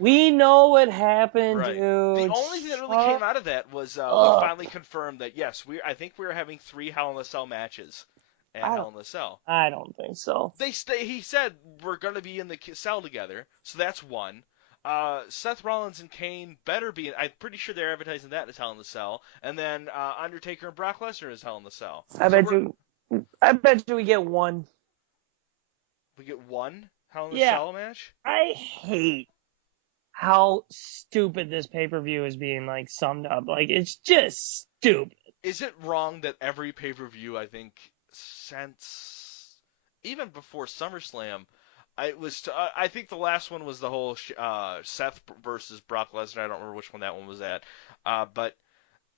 We know what happened, Right. dude. The only thing that really came out of that was we up. finally confirmed that yes, I think we're having 3 Hell in a Cell matches at Hell in a Cell. I don't think so. He said we're going to be in the cell together, so that's one. Seth Rollins and Kane better be. I'm pretty sure they're advertising that as Hell in the Cell, and then Undertaker and Brock Lesnar is Hell in the Cell. I bet you we get one. We get one Hell in the Cell match. I hate how stupid this pay-per-view is being like summed up. Like it's just stupid. Is it wrong that every pay-per-view, I think, since even before SummerSlam, I think the last one was the whole Seth versus Brock Lesnar. I don't remember which one that one was at, but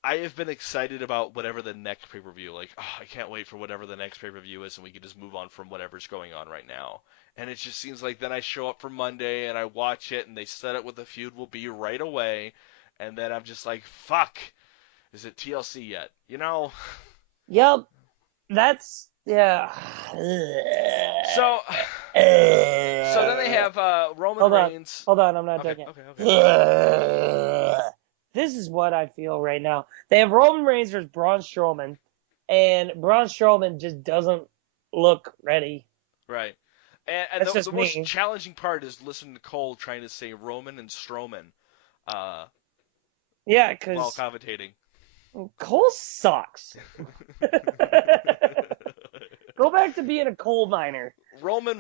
I have been excited about whatever the next pay-per-view. Like, I can't wait for whatever the next pay-per-view is, and we can just move on from whatever's going on right now. And it just seems like then I show up for Monday and I watch it, and they set it what the feud will be right away, and then I'm just like, fuck, is it TLC yet? You know? Yep. That's yeah. So then they have Roman Reigns. Hold on, I'm not done yet. Okay. This is what I feel right now. They have Roman Reigns versus Braun Strowman, and Braun Strowman just doesn't look ready. Right. And the most challenging part is listening to Cole trying to say Roman and Strowman. Yeah, because while commentating. Cole sucks. Go back to being a coal miner. Roman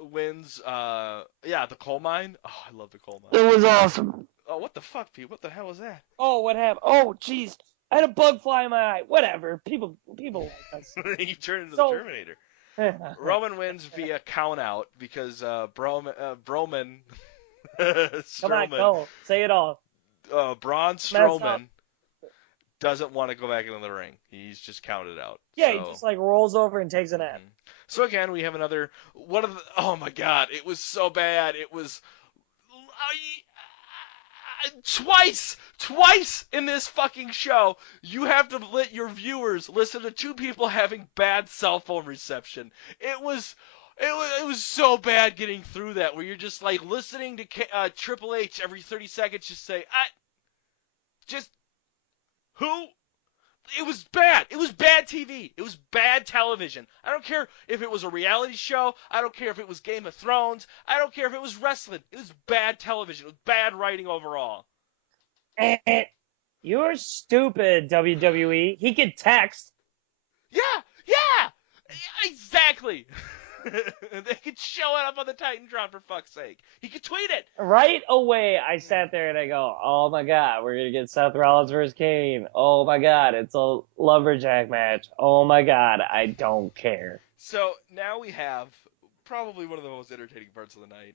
wins. The coal mine. Oh, I love the coal mine. It was awesome. Oh, what the fuck, Pete? What the hell was that? Oh, what happened? Oh, jeez. I had a bug fly in my eye. Whatever. People like us. You turned into the Terminator. Roman wins via count out because Broman. Come on, go. Say it all. Braun Strowman doesn't want to go back into the ring. He's just counted out. Yeah, he just like rolls over and takes a nap. So again, we have another oh my god, it was so bad. It was twice in this fucking show, you have to let your viewers listen to 2 people having bad cell phone reception. It was so bad getting through that, where you're just like listening to Triple H every 30 seconds just say, who? It was bad. It was bad TV. It was bad television. I don't care if it was a reality show. I don't care if it was Game of Thrones. I don't care if it was wrestling. It was bad television. It was bad writing overall. You're stupid, WWE. He could text. Yeah, exactly. They could show it up on the Titantron for fuck's sake. He could tweet it. Right away, I sat there and I go, oh my god, we're going to get Seth Rollins versus Kane. Oh my god, it's a lumberjack match. Oh my god, I don't care. So now we have probably one of the most entertaining parts of the night,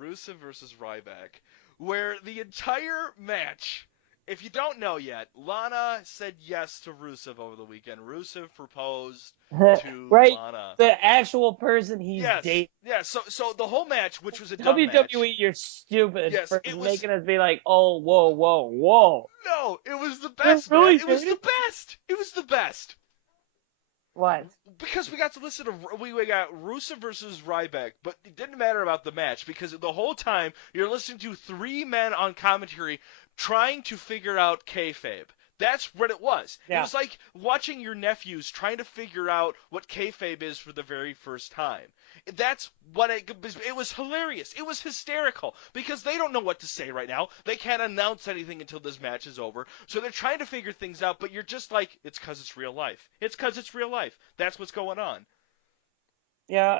Rusev versus Ryback, where the entire match, if you don't know yet, Lana said yes to Rusev over the weekend. Rusev proposed to Lana. The actual person he's dating. Yeah, so the whole match, which was a WWE, dumb match. You're stupid for making us be like, oh, whoa. No, it was the best, man. It was the best. It was the best. What? Because we got to listen to, we got Rusev versus Ryback, but it didn't matter about the match because the whole time you're listening to 3 men on commentary trying to figure out kayfabe. That's what it was. Yeah. It was like watching your nephews trying to figure out what kayfabe is for the very first time. That's what it was hilarious. It was hysterical because they don't know what to say right now. They can't announce anything until this match is over. So they're trying to figure things out, but you're just like, it's because it's real life. It's because it's real life. That's what's going on. Yeah.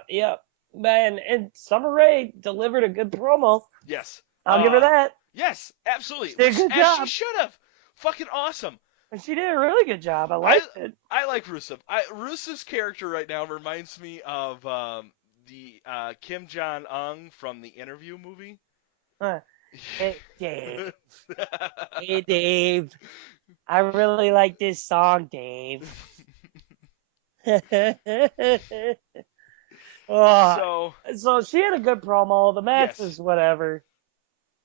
Man, and Summer Rae delivered a good promo. Yes. I'll give her that. Yes, absolutely. She did a good job. She should have. Fucking awesome. And she did a really good job. I liked it. I like Rusev. Rusev's character right now reminds me of the Kim Jong-un from the Interview movie. Hey, Dave. Hey, Dave. I really like this song, Dave. Oh, so she had a good promo. The match Yes. was whatever.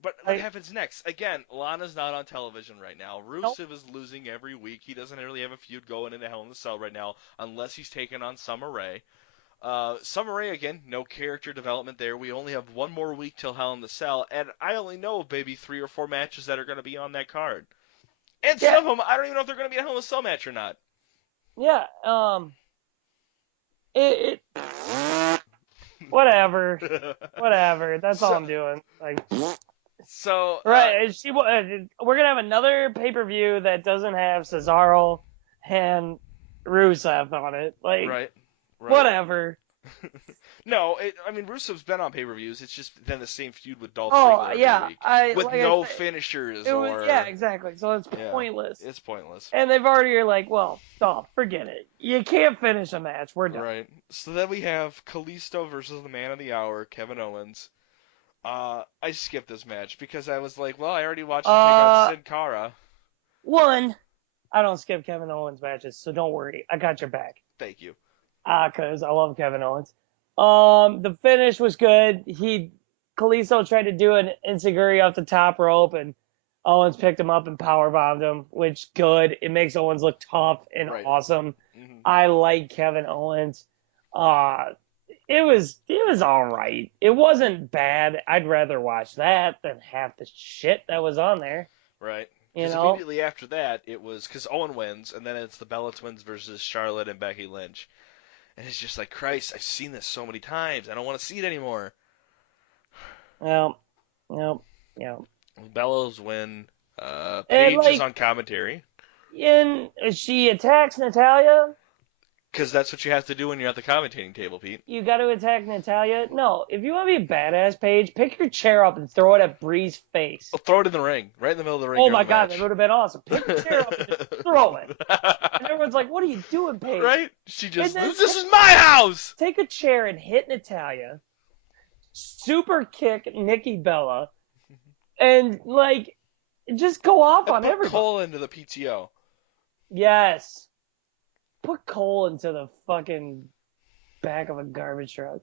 But what happens next? Again, Lana's not on television right now. Rusev is losing every week. He doesn't really have a feud going into Hell in a Cell right now, unless he's taking on Summer Rae. Summer Rae, again, no character development there. We only have one more week till Hell in the Cell, and I only know maybe 3 or 4 matches that are going to be on that card. And some of them, I don't even know if they're going to be a Hell in a Cell match or not. Yeah, whatever. That's all I'm doing. Like, so right, we're gonna have another pay-per-view that doesn't have Cesaro and Rusev on it. Like, right. Whatever. No, I mean Rusev's been on pay-per-views. It's just been the same feud with Dolph Ziggler every week, with no I said, finishers yeah, exactly. So it's pointless. It's pointless. And they've already like, well, Dolph, forget it. You can't finish a match. We're done. Right. So then we have Kalisto versus the Man of the Hour, Kevin Owens. I skipped this match because I was like, well, I already watched him take out Sin Cara. One, I don't skip Kevin Owens matches, so don't worry. I got your back. Thank you. Because I love Kevin Owens. The finish was good. Kalisto tried to do an enziguri off the top rope, and Owens picked him up and powerbombed him, which good. It makes Owens look tough and awesome. Mm-hmm. I like Kevin Owens. It was all right. It wasn't bad. I'd rather watch that than half the shit that was on there. Right. Because immediately after that, it was because Owen wins, and then it's the Bella Twins versus Charlotte and Becky Lynch. And it's just like, Christ, I've seen this so many times. I don't want to see it anymore. No. Bellas win. Paige is on commentary. And she attacks Natalya. Because that's what you have to do when you're at the commentating table, Pete. You got to attack Natalya? No. If you want to be a badass, Paige, pick your chair up and throw it at Bree's face. Well, throw it in the ring. Right in the middle of the ring. Oh, my God. That would have been awesome. Pick your chair up and just throw it. And everyone's like, what are you doing, Paige? Right? She just, this is my house! Take a chair and hit Natalya. Super kick Nikki Bella. And, like, just go off on everybody. Put Cole into the PTO. Yes. Put Cole into the fucking back of a garbage truck.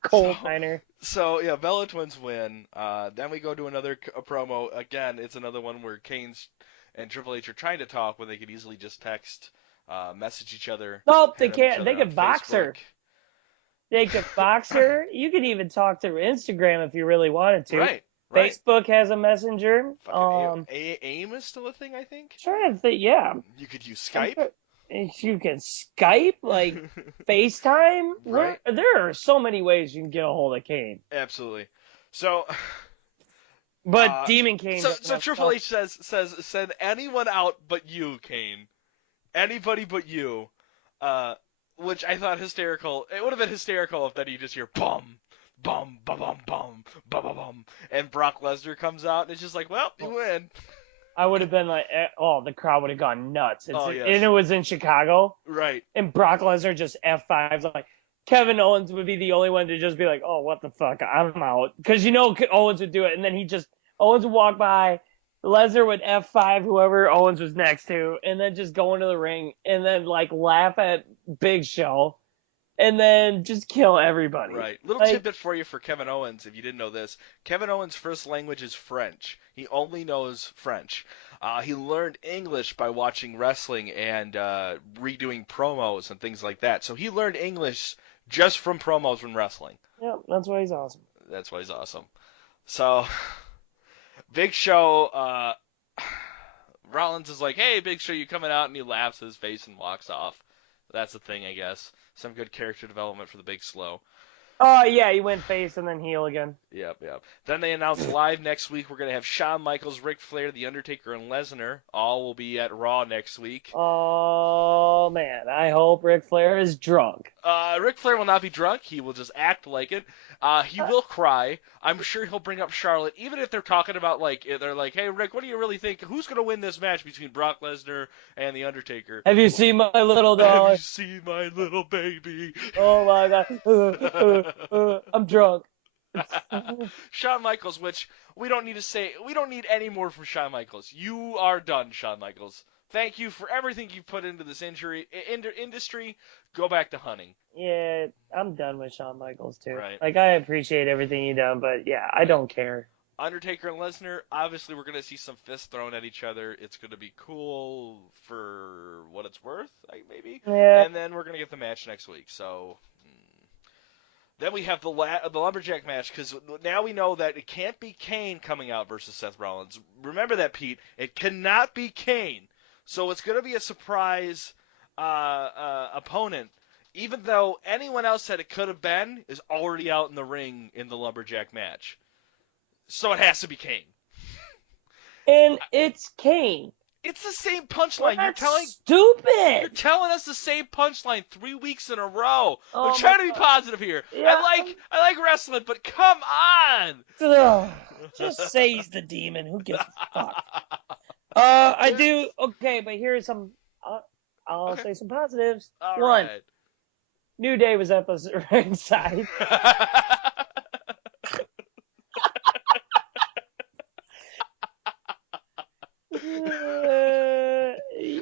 Coal miner. So, yeah, Bella Twins win. Then we go to another promo. Again, it's another one where Kane's and Triple H are trying to talk when they could easily just text, message each other. Nope, they can't. They could box her. They could box her. You could even talk through Instagram if you really wanted to. Right. Facebook has a messenger. AIM is still a thing, I think. Trying to think, yeah. You could use Skype. You can Skype, like FaceTime. Right. There are so many ways you can get a hold of Kane. Absolutely. So. But Demon Kane. So Triple H says send anyone out but you, Kane. Anybody but you. Which I thought hysterical. It would have been hysterical if then you just hear bum. Bum, bum, bum, bum, bum, bum, bum, and Brock Lesnar comes out, and it's just like, well, you win. I would have been like, the crowd would have gone nuts. Yes. And it was in Chicago. Right. And Brock Lesnar just F5s. Like, Kevin Owens would be the only one to just be like, oh, what the fuck, I'm out. Because Owens would do it, and then Owens would walk by, Lesnar would F5 whoever Owens was next to, and then just go into the ring, and then, like, laugh at Big Show. And then just kill everybody. Right. Little tidbit for you for Kevin Owens, if you didn't know this. Kevin Owens' first language is French. He only knows French. He learned English by watching wrestling and redoing promos and things like that. So he learned English just from promos from wrestling. Yeah, that's why he's awesome. That's why he's awesome. So, Big Show, Rollins is like, hey, Big Show, you coming out? And he laughs at his face and walks off. That's the thing, I guess. Some good character development for the Big Slow. Oh, yeah, he went face and then heel again. Yep. Then they announced live next week we're going to have Shawn Michaels, Ric Flair, The Undertaker, and Lesnar. All will be at Raw next week. Oh, man. I hope Ric Flair is drunk. Ric Flair will not be drunk. He will just act like it. He will cry. I'm sure he'll bring up Charlotte, even if they're talking about, like, they're like, hey, Rick, what do you really think? Who's going to win this match between Brock Lesnar and The Undertaker? Have you seen my little dog? Have you seen my little baby? Oh, my God. I'm drunk. Shawn Michaels, which we don't need any more from Shawn Michaels. You are done, Shawn Michaels. Thank you for everything you've put into this industry. Go back to hunting. Yeah, I'm done with Shawn Michaels too. Right. Like, I appreciate everything you done, but yeah, I don't care. Undertaker and Lesnar, obviously we're going to see some fists thrown at each other. It's going to be cool for what it's worth, maybe. Yeah. And then we're going to get the match next week. So then we have the Lumberjack match, because now we know that it can't be Kane coming out versus Seth Rollins. Remember that, Pete. It cannot be Kane. So it's going to be a surprise opponent, even though anyone else that it could have been is already out in the ring in the Lumberjack match. So it has to be Kane. And it's Kane. It's the same punchline. Stupid. You're telling us the same punchline 3 weeks in a row. Oh, I'm trying to be positive here. Yeah. I like wrestling, but come on. Ugh, just say he's the demon. Who gives a fuck? I do. Okay, but here's some. I'll say some positives. All One, right. New Day was at the ringside.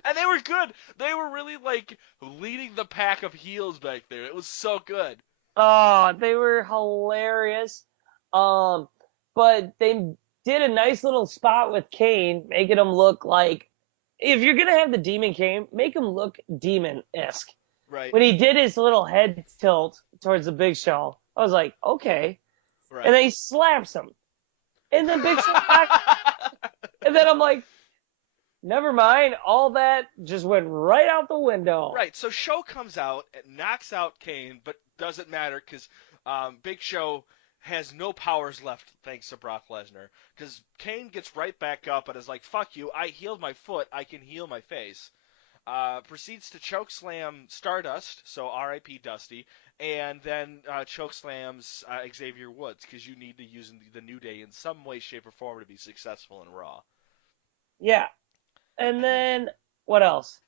And they were good. They were really leading the pack of heels back there. It was so good. Oh, they were hilarious. But they did a nice little spot with Kane, making him look like, if you're gonna have the Demon Kane, make him look demon-esque. Right. When he did his little head tilt towards the Big Show, I was like, okay. Right. And then he slaps him. And then Big Show back. And then I'm like, never mind. All that just went right out the window. Right. So Show comes out and knocks out Kane, but doesn't matter because Big Show has no powers left thanks to Brock Lesnar. Because Kane gets right back up and is like, fuck you. I healed my foot. I can heal my face. Proceeds to chokeslam Stardust, so R.I.P. Dusty, and then chokeslams Xavier Woods, because you need to use the New Day in some way, shape, or form to be successful in Raw. Yeah. And then, what else?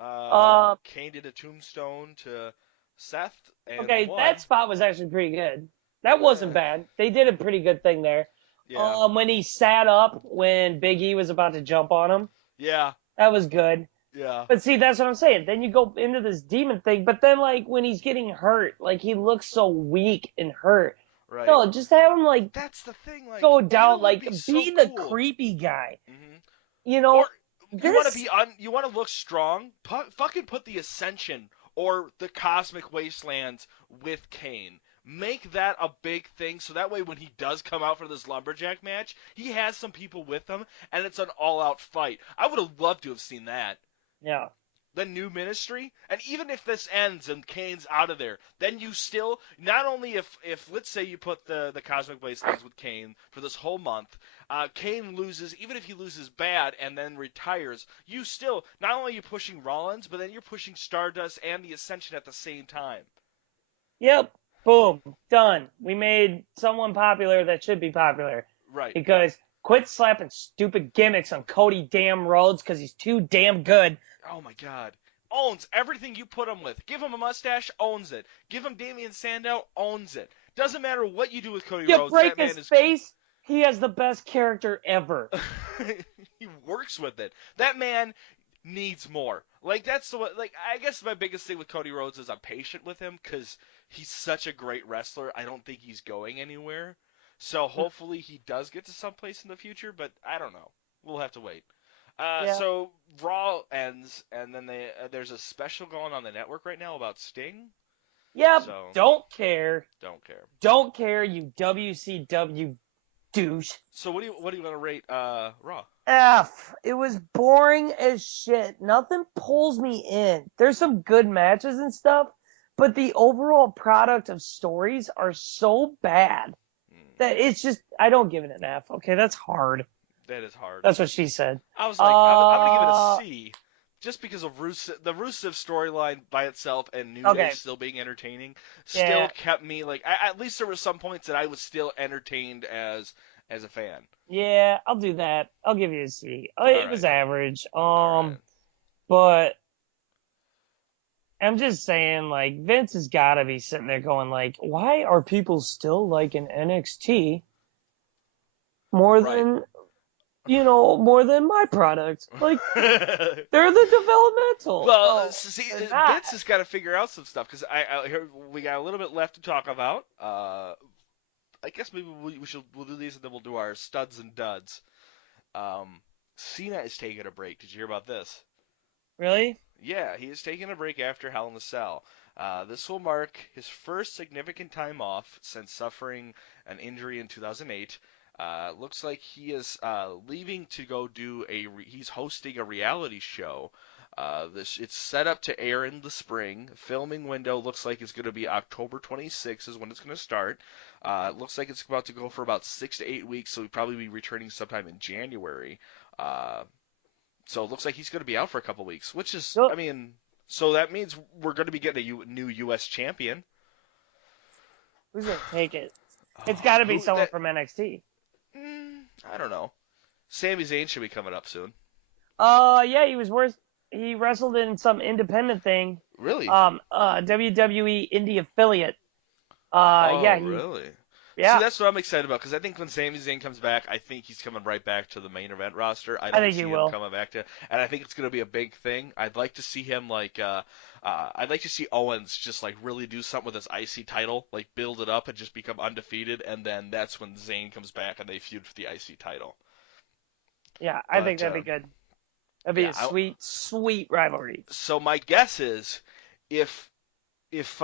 Kane did a tombstone to Seth. And okay, won. that spot was actually pretty good. That wasn't bad. They did a pretty good thing there. Yeah. When he sat up when Big E was about to jump on him. Yeah. That was good. Yeah. But see, that's what I'm saying. Then you go into this demon thing, but then when he's getting hurt, he looks so weak and hurt. Right. No, just have him that's the thing. go down, be the creepy guy. Mm-hmm. You know, or you want to you want to look strong. Fucking put the Ascension or the Cosmic Wastelands with Kane. Make that a big thing, so that way when he does come out for this Lumberjack match, he has some people with him, and it's an all-out fight. I would have loved to have seen that. Yeah. The new ministry, and even if this ends and Kane's out of there, then you still, not only if let's say you put the Cosmic Wastelands with Kane for this whole month, Kane loses, even if he loses bad and then retires, you still, not only are you pushing Rollins, but then you're pushing Stardust and the Ascension at the same time. Yep. Boom. Done. We made someone popular that should be popular. Right. Because quit slapping stupid gimmicks on Cody damn Rhodes because he's too damn good. Oh my God. Owns everything you put him with. Give him a mustache, owns it. Give him Damian Sandow, owns it. Doesn't matter what you do with Cody Rhodes. You break that man his is... face, he has the best character ever. He works with it. That man needs more. That's the I guess my biggest thing with Cody Rhodes is I'm patient with him because he's such a great wrestler. I don't think he's going anywhere. So hopefully he does get to someplace in the future, but I don't know. We'll have to wait. So Raw ends, and then there's a special going on the network right now about Sting. Yep. So, don't care. Don't care. Don't care, you WCW douche. So what do you want to rate Raw? F. It was boring as shit. Nothing pulls me in. There's some good matches and stuff, but the overall product of stories are so bad that it's just, I don't give it an F. Okay, that's hard. That is hard. That's what she said. I was like, I'm going to give it a C, just because of the Rusev storyline by itself and New Day still being entertaining still kept me, at least there were some points that I was still entertained as a fan. Yeah, I'll do that. I'll give you a C. It was average. Right. But I'm just saying, like, Vince has got to be sitting there going, like, why are people still liking NXT more Right. than, more than my product? Like, they're the developmental. Well, Oh, see, they're not. Vince has got to figure out some stuff because I hear we got a little bit left to talk about. I guess maybe we'll do these and then we'll do our studs and duds. Cena is taking a break. Did you hear about this? Really? Yeah, he is taking a break after Hell in a Cell. This will mark his first significant time off since suffering an injury in 2008. Looks like he is leaving to go do he's hosting a reality show. It's set up to air in the spring. Filming window looks like it's going to be October 26th is when it's going to start. It looks like it's about to go for about 6 to 8 weeks, so he'll probably be returning sometime in January. So it looks like he's going to be out for a couple weeks, which is, Well, I mean, so that means we're going to be getting a new U.S. champion. who's going to take it? It's got to be Who someone that? from NXT. I don't know. Sami Zayn should be coming up soon. Yeah, he wrestled in some independent thing. Really? WWE indie affiliate. Oh, Yeah, really? See, yeah, that's what I'm excited about because I think when Sami Zayn comes back, I think he's coming right back to the main event roster. I I don't think see he him will. coming back to, and I think it's going to be a big thing. I'd like to see him I'd like to see Owens just like really do something with his IC title, like build it up and just become undefeated, and then that's when Zayn comes back and they feud for the IC title. Yeah, I think But that'd be good. That'd be yeah, a sweet, sweet rivalry. so my guess is if if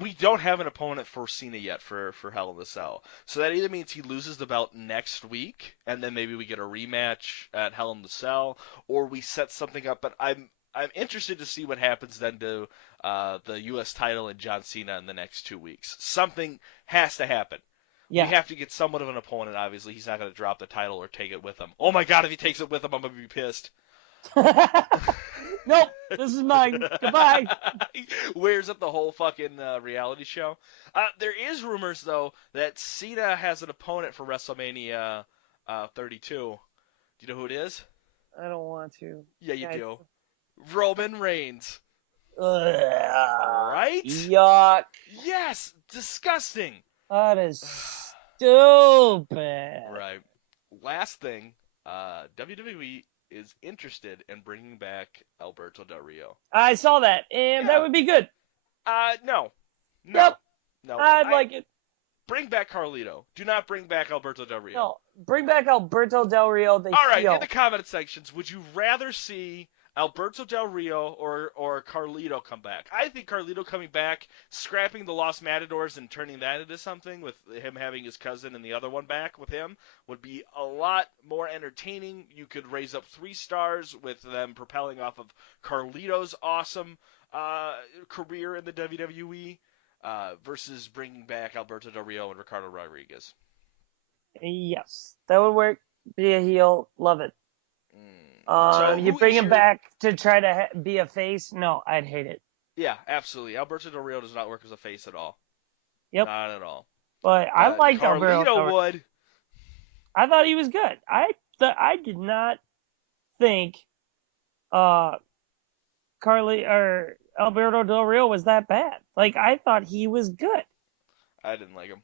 we don't have an opponent for Cena yet for Hell in a Cell, so that either means he loses the belt next week, and then maybe we get a rematch at Hell in the Cell, or we set something up. But I'm interested to see what happens then to the U.S. title and John Cena in the next 2 weeks. Something has to happen. We Yeah. have to get somewhat of an opponent. Obviously, he's not going to drop the title or take it with him. Oh my God, if he takes it with him, I'm going to be pissed. Nope, this is mine. Goodbye. Wears up the whole fucking reality show. There is rumors though that Cena has an opponent for WrestleMania 32. Do you know who it is? I don't want to. Yeah, you I- do. Roman Reigns. Ugh, Right? yuck. Yes. Disgusting. That is stupid. Right. Last thing, WWE is interested in bringing back Alberto Del Rio. I saw that, and Yeah. that would be good. No. Yep, No. I'd like it. Bring back Carlito. Do not bring back Alberto Del Rio. No, bring back Alberto Del Rio. All right, heel. in the comment sections, would you rather see Alberto Del Rio or Carlito come back? I think Carlito coming back, scrapping the Lost Matadors and turning that into something with him having his cousin and the other one back with him would be a lot more entertaining. You could raise up 3 stars with them propelling off of Carlito's awesome career in the WWE versus bringing back Alberto Del Rio and Ricardo Rodriguez. Yes, that would work. Be a heel. Love it. So You who bring is him your- back to try to be a face? No, I'd hate it. Yeah, absolutely. Alberto Del Rio does not work as a face at all. Yep. Not at all. But I liked Alberto. Del Carlito Rio. would. I thought he was good. I did not think Alberto Del Rio was that bad. Like, I thought he was good. I didn't like him.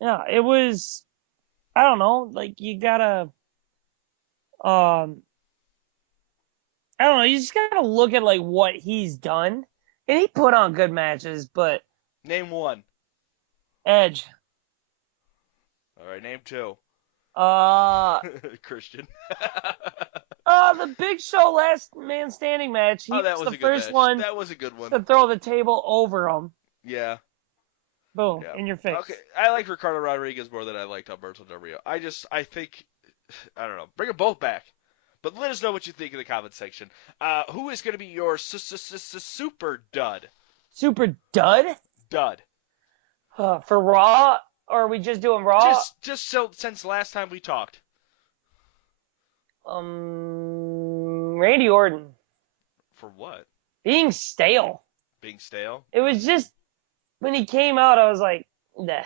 Yeah, it was, I don't know, like, you gotta, I don't know, you just gotta look at, like, what he's done. And he put on good matches, but Name one. Edge, All right, name 2. Christian. The Big Show last man standing match. He Oh, that was was the a good first match. one That was a good one. to throw the table over him. Yeah. Boom, Yeah. in your face. Okay, I like Ricardo Rodriguez more than I liked Alberto Del Rio. I think, I don't know. Bring them both back. But let us know what you think in the comment section. Who is going to be your super dud? Super dud? Dud. For Raw? Or are we just doing Raw? Just so since last time we talked. Randy Orton. For what? Being stale. Being stale? It was just, when he came out, I was like, nah.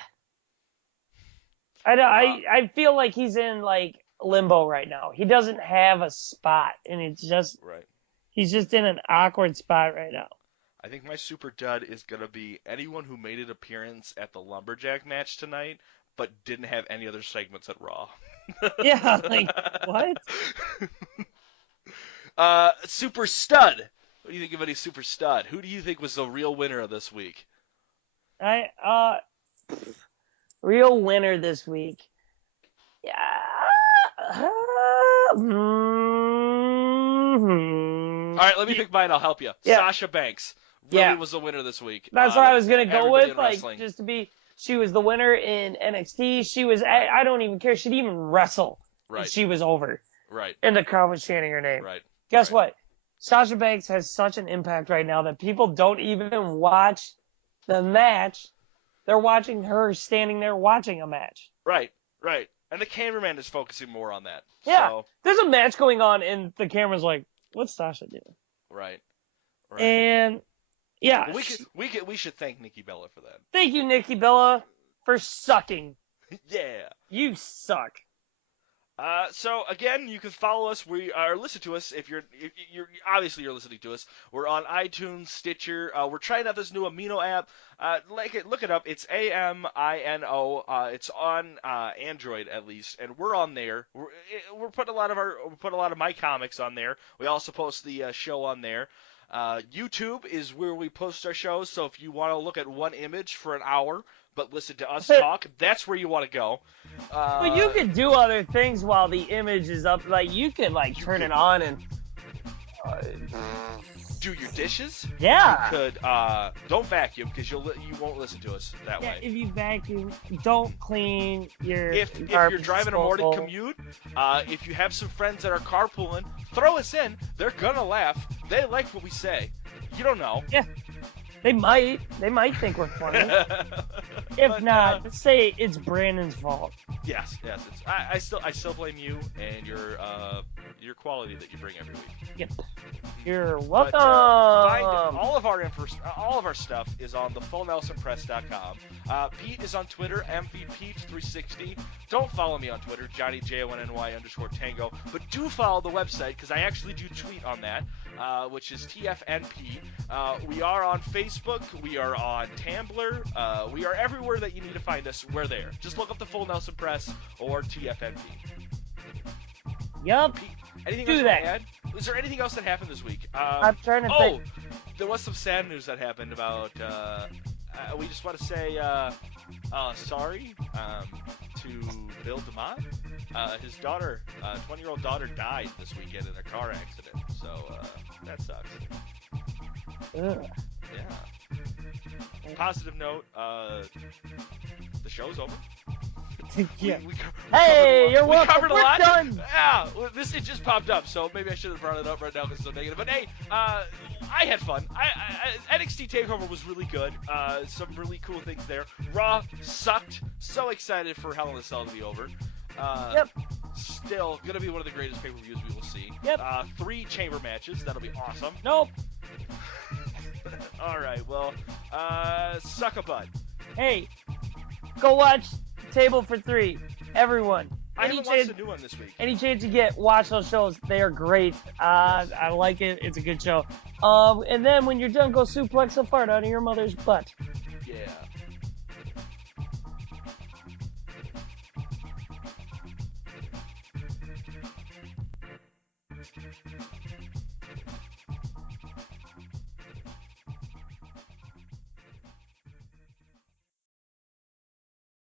I feel like he's in, like, limbo right now. He doesn't have a spot, and it's just, Right. he's just in an awkward spot right now. I think my super dud is going to be anyone who made an appearance at the Lumberjack match tonight, but didn't have any other segments at Raw. Yeah, like, what? Super stud. What do you think of any super stud? Who do you think was the real winner of this week? Real winner this week. Yeah. All right, let me pick mine. I'll help you. Yeah. Sasha Banks really was the winner this week. That's what I was gonna go everybody with, in like, wrestling. just to be. She was the winner in NXT. She was. I don't even care. She didn't even wrestle. Right. She was over. Right. And the crowd was chanting her name. Right. Guess what? Sasha Banks has such an impact right now that people don't even watch the match. They're watching her standing there watching a match. Right. Right. And the cameraman is focusing more on that. Yeah. So, There's a match going on, and the camera's like, "What's Sasha doing?" right. Right. And yeah, we should thank Nikki Bella for that. thank you, Nikki Bella, for sucking. Yeah. You suck. So again, you can follow us. We are listen to us if you're obviously you're listening to us. We're on iTunes, Stitcher. We're trying out this new Amino app. Look it up. It's AMINO. It's on Android at least, and we're on there. We're putting a lot of my comics on there. We also post the show on there. YouTube is where we post our shows. So if you want to look at one image for an hour, but listen to us talk, that's where you want to go. But you can do other things while the image is up. Like, you can, like, turn it on and... do your dishes. Yeah. You could, don't vacuum, because you won't listen to us that way. If you vacuum, don't clean your If you're driving a morning commute, if you have some friends that are carpooling, throw us in. They're going to laugh. They like what we say. You don't know. Yeah. They might think we're funny. If not, say it's Brandon's fault. Yes. I still blame you and your quality that you bring every week. Yep. You're welcome. But, find all of our stuff is on thefullnelsonpress.com. Pete is on Twitter, MVPete360. Don't follow me on Twitter, JohnnyJONNY_Tango, but do follow the website because I actually do tweet on that, which is TFNP. We are on Facebook. We are on Tumblr. We are everywhere that you need to find us. We're there. Just look up the Full Nelson Press or TFNP. Yup. Anything Do else that. to add? Is there anything else that happened this week? I'm trying to think. There was some sad news that happened about. We just want to say sorry to Bill DeMott. His daughter, 20-year-old daughter, died this weekend in a car accident. So that sucks. Ugh. Yeah. Positive note. The show's over. Yeah. We Hey, you're welcome. We covered a We're lot. done. Yeah, it just popped up, so maybe I should have brought it up right now because it's so negative. But hey, I had fun. NXT TakeOver was really good. Some really cool things there. Raw sucked. So excited for Hell in a Cell to be over. Yep. Still gonna be one of the greatest pay-per-views we will see. Yep. 3 chamber matches. That'll be awesome. Nope. All right. Well, suck a butt. Hey, go watch Table for 3. Everyone. I haven't watched the new one this week. Any chance you get, watch those shows. They are great. I like it. It's a good show. And then when you're done, go suplex a fart out of your mother's butt. Yeah.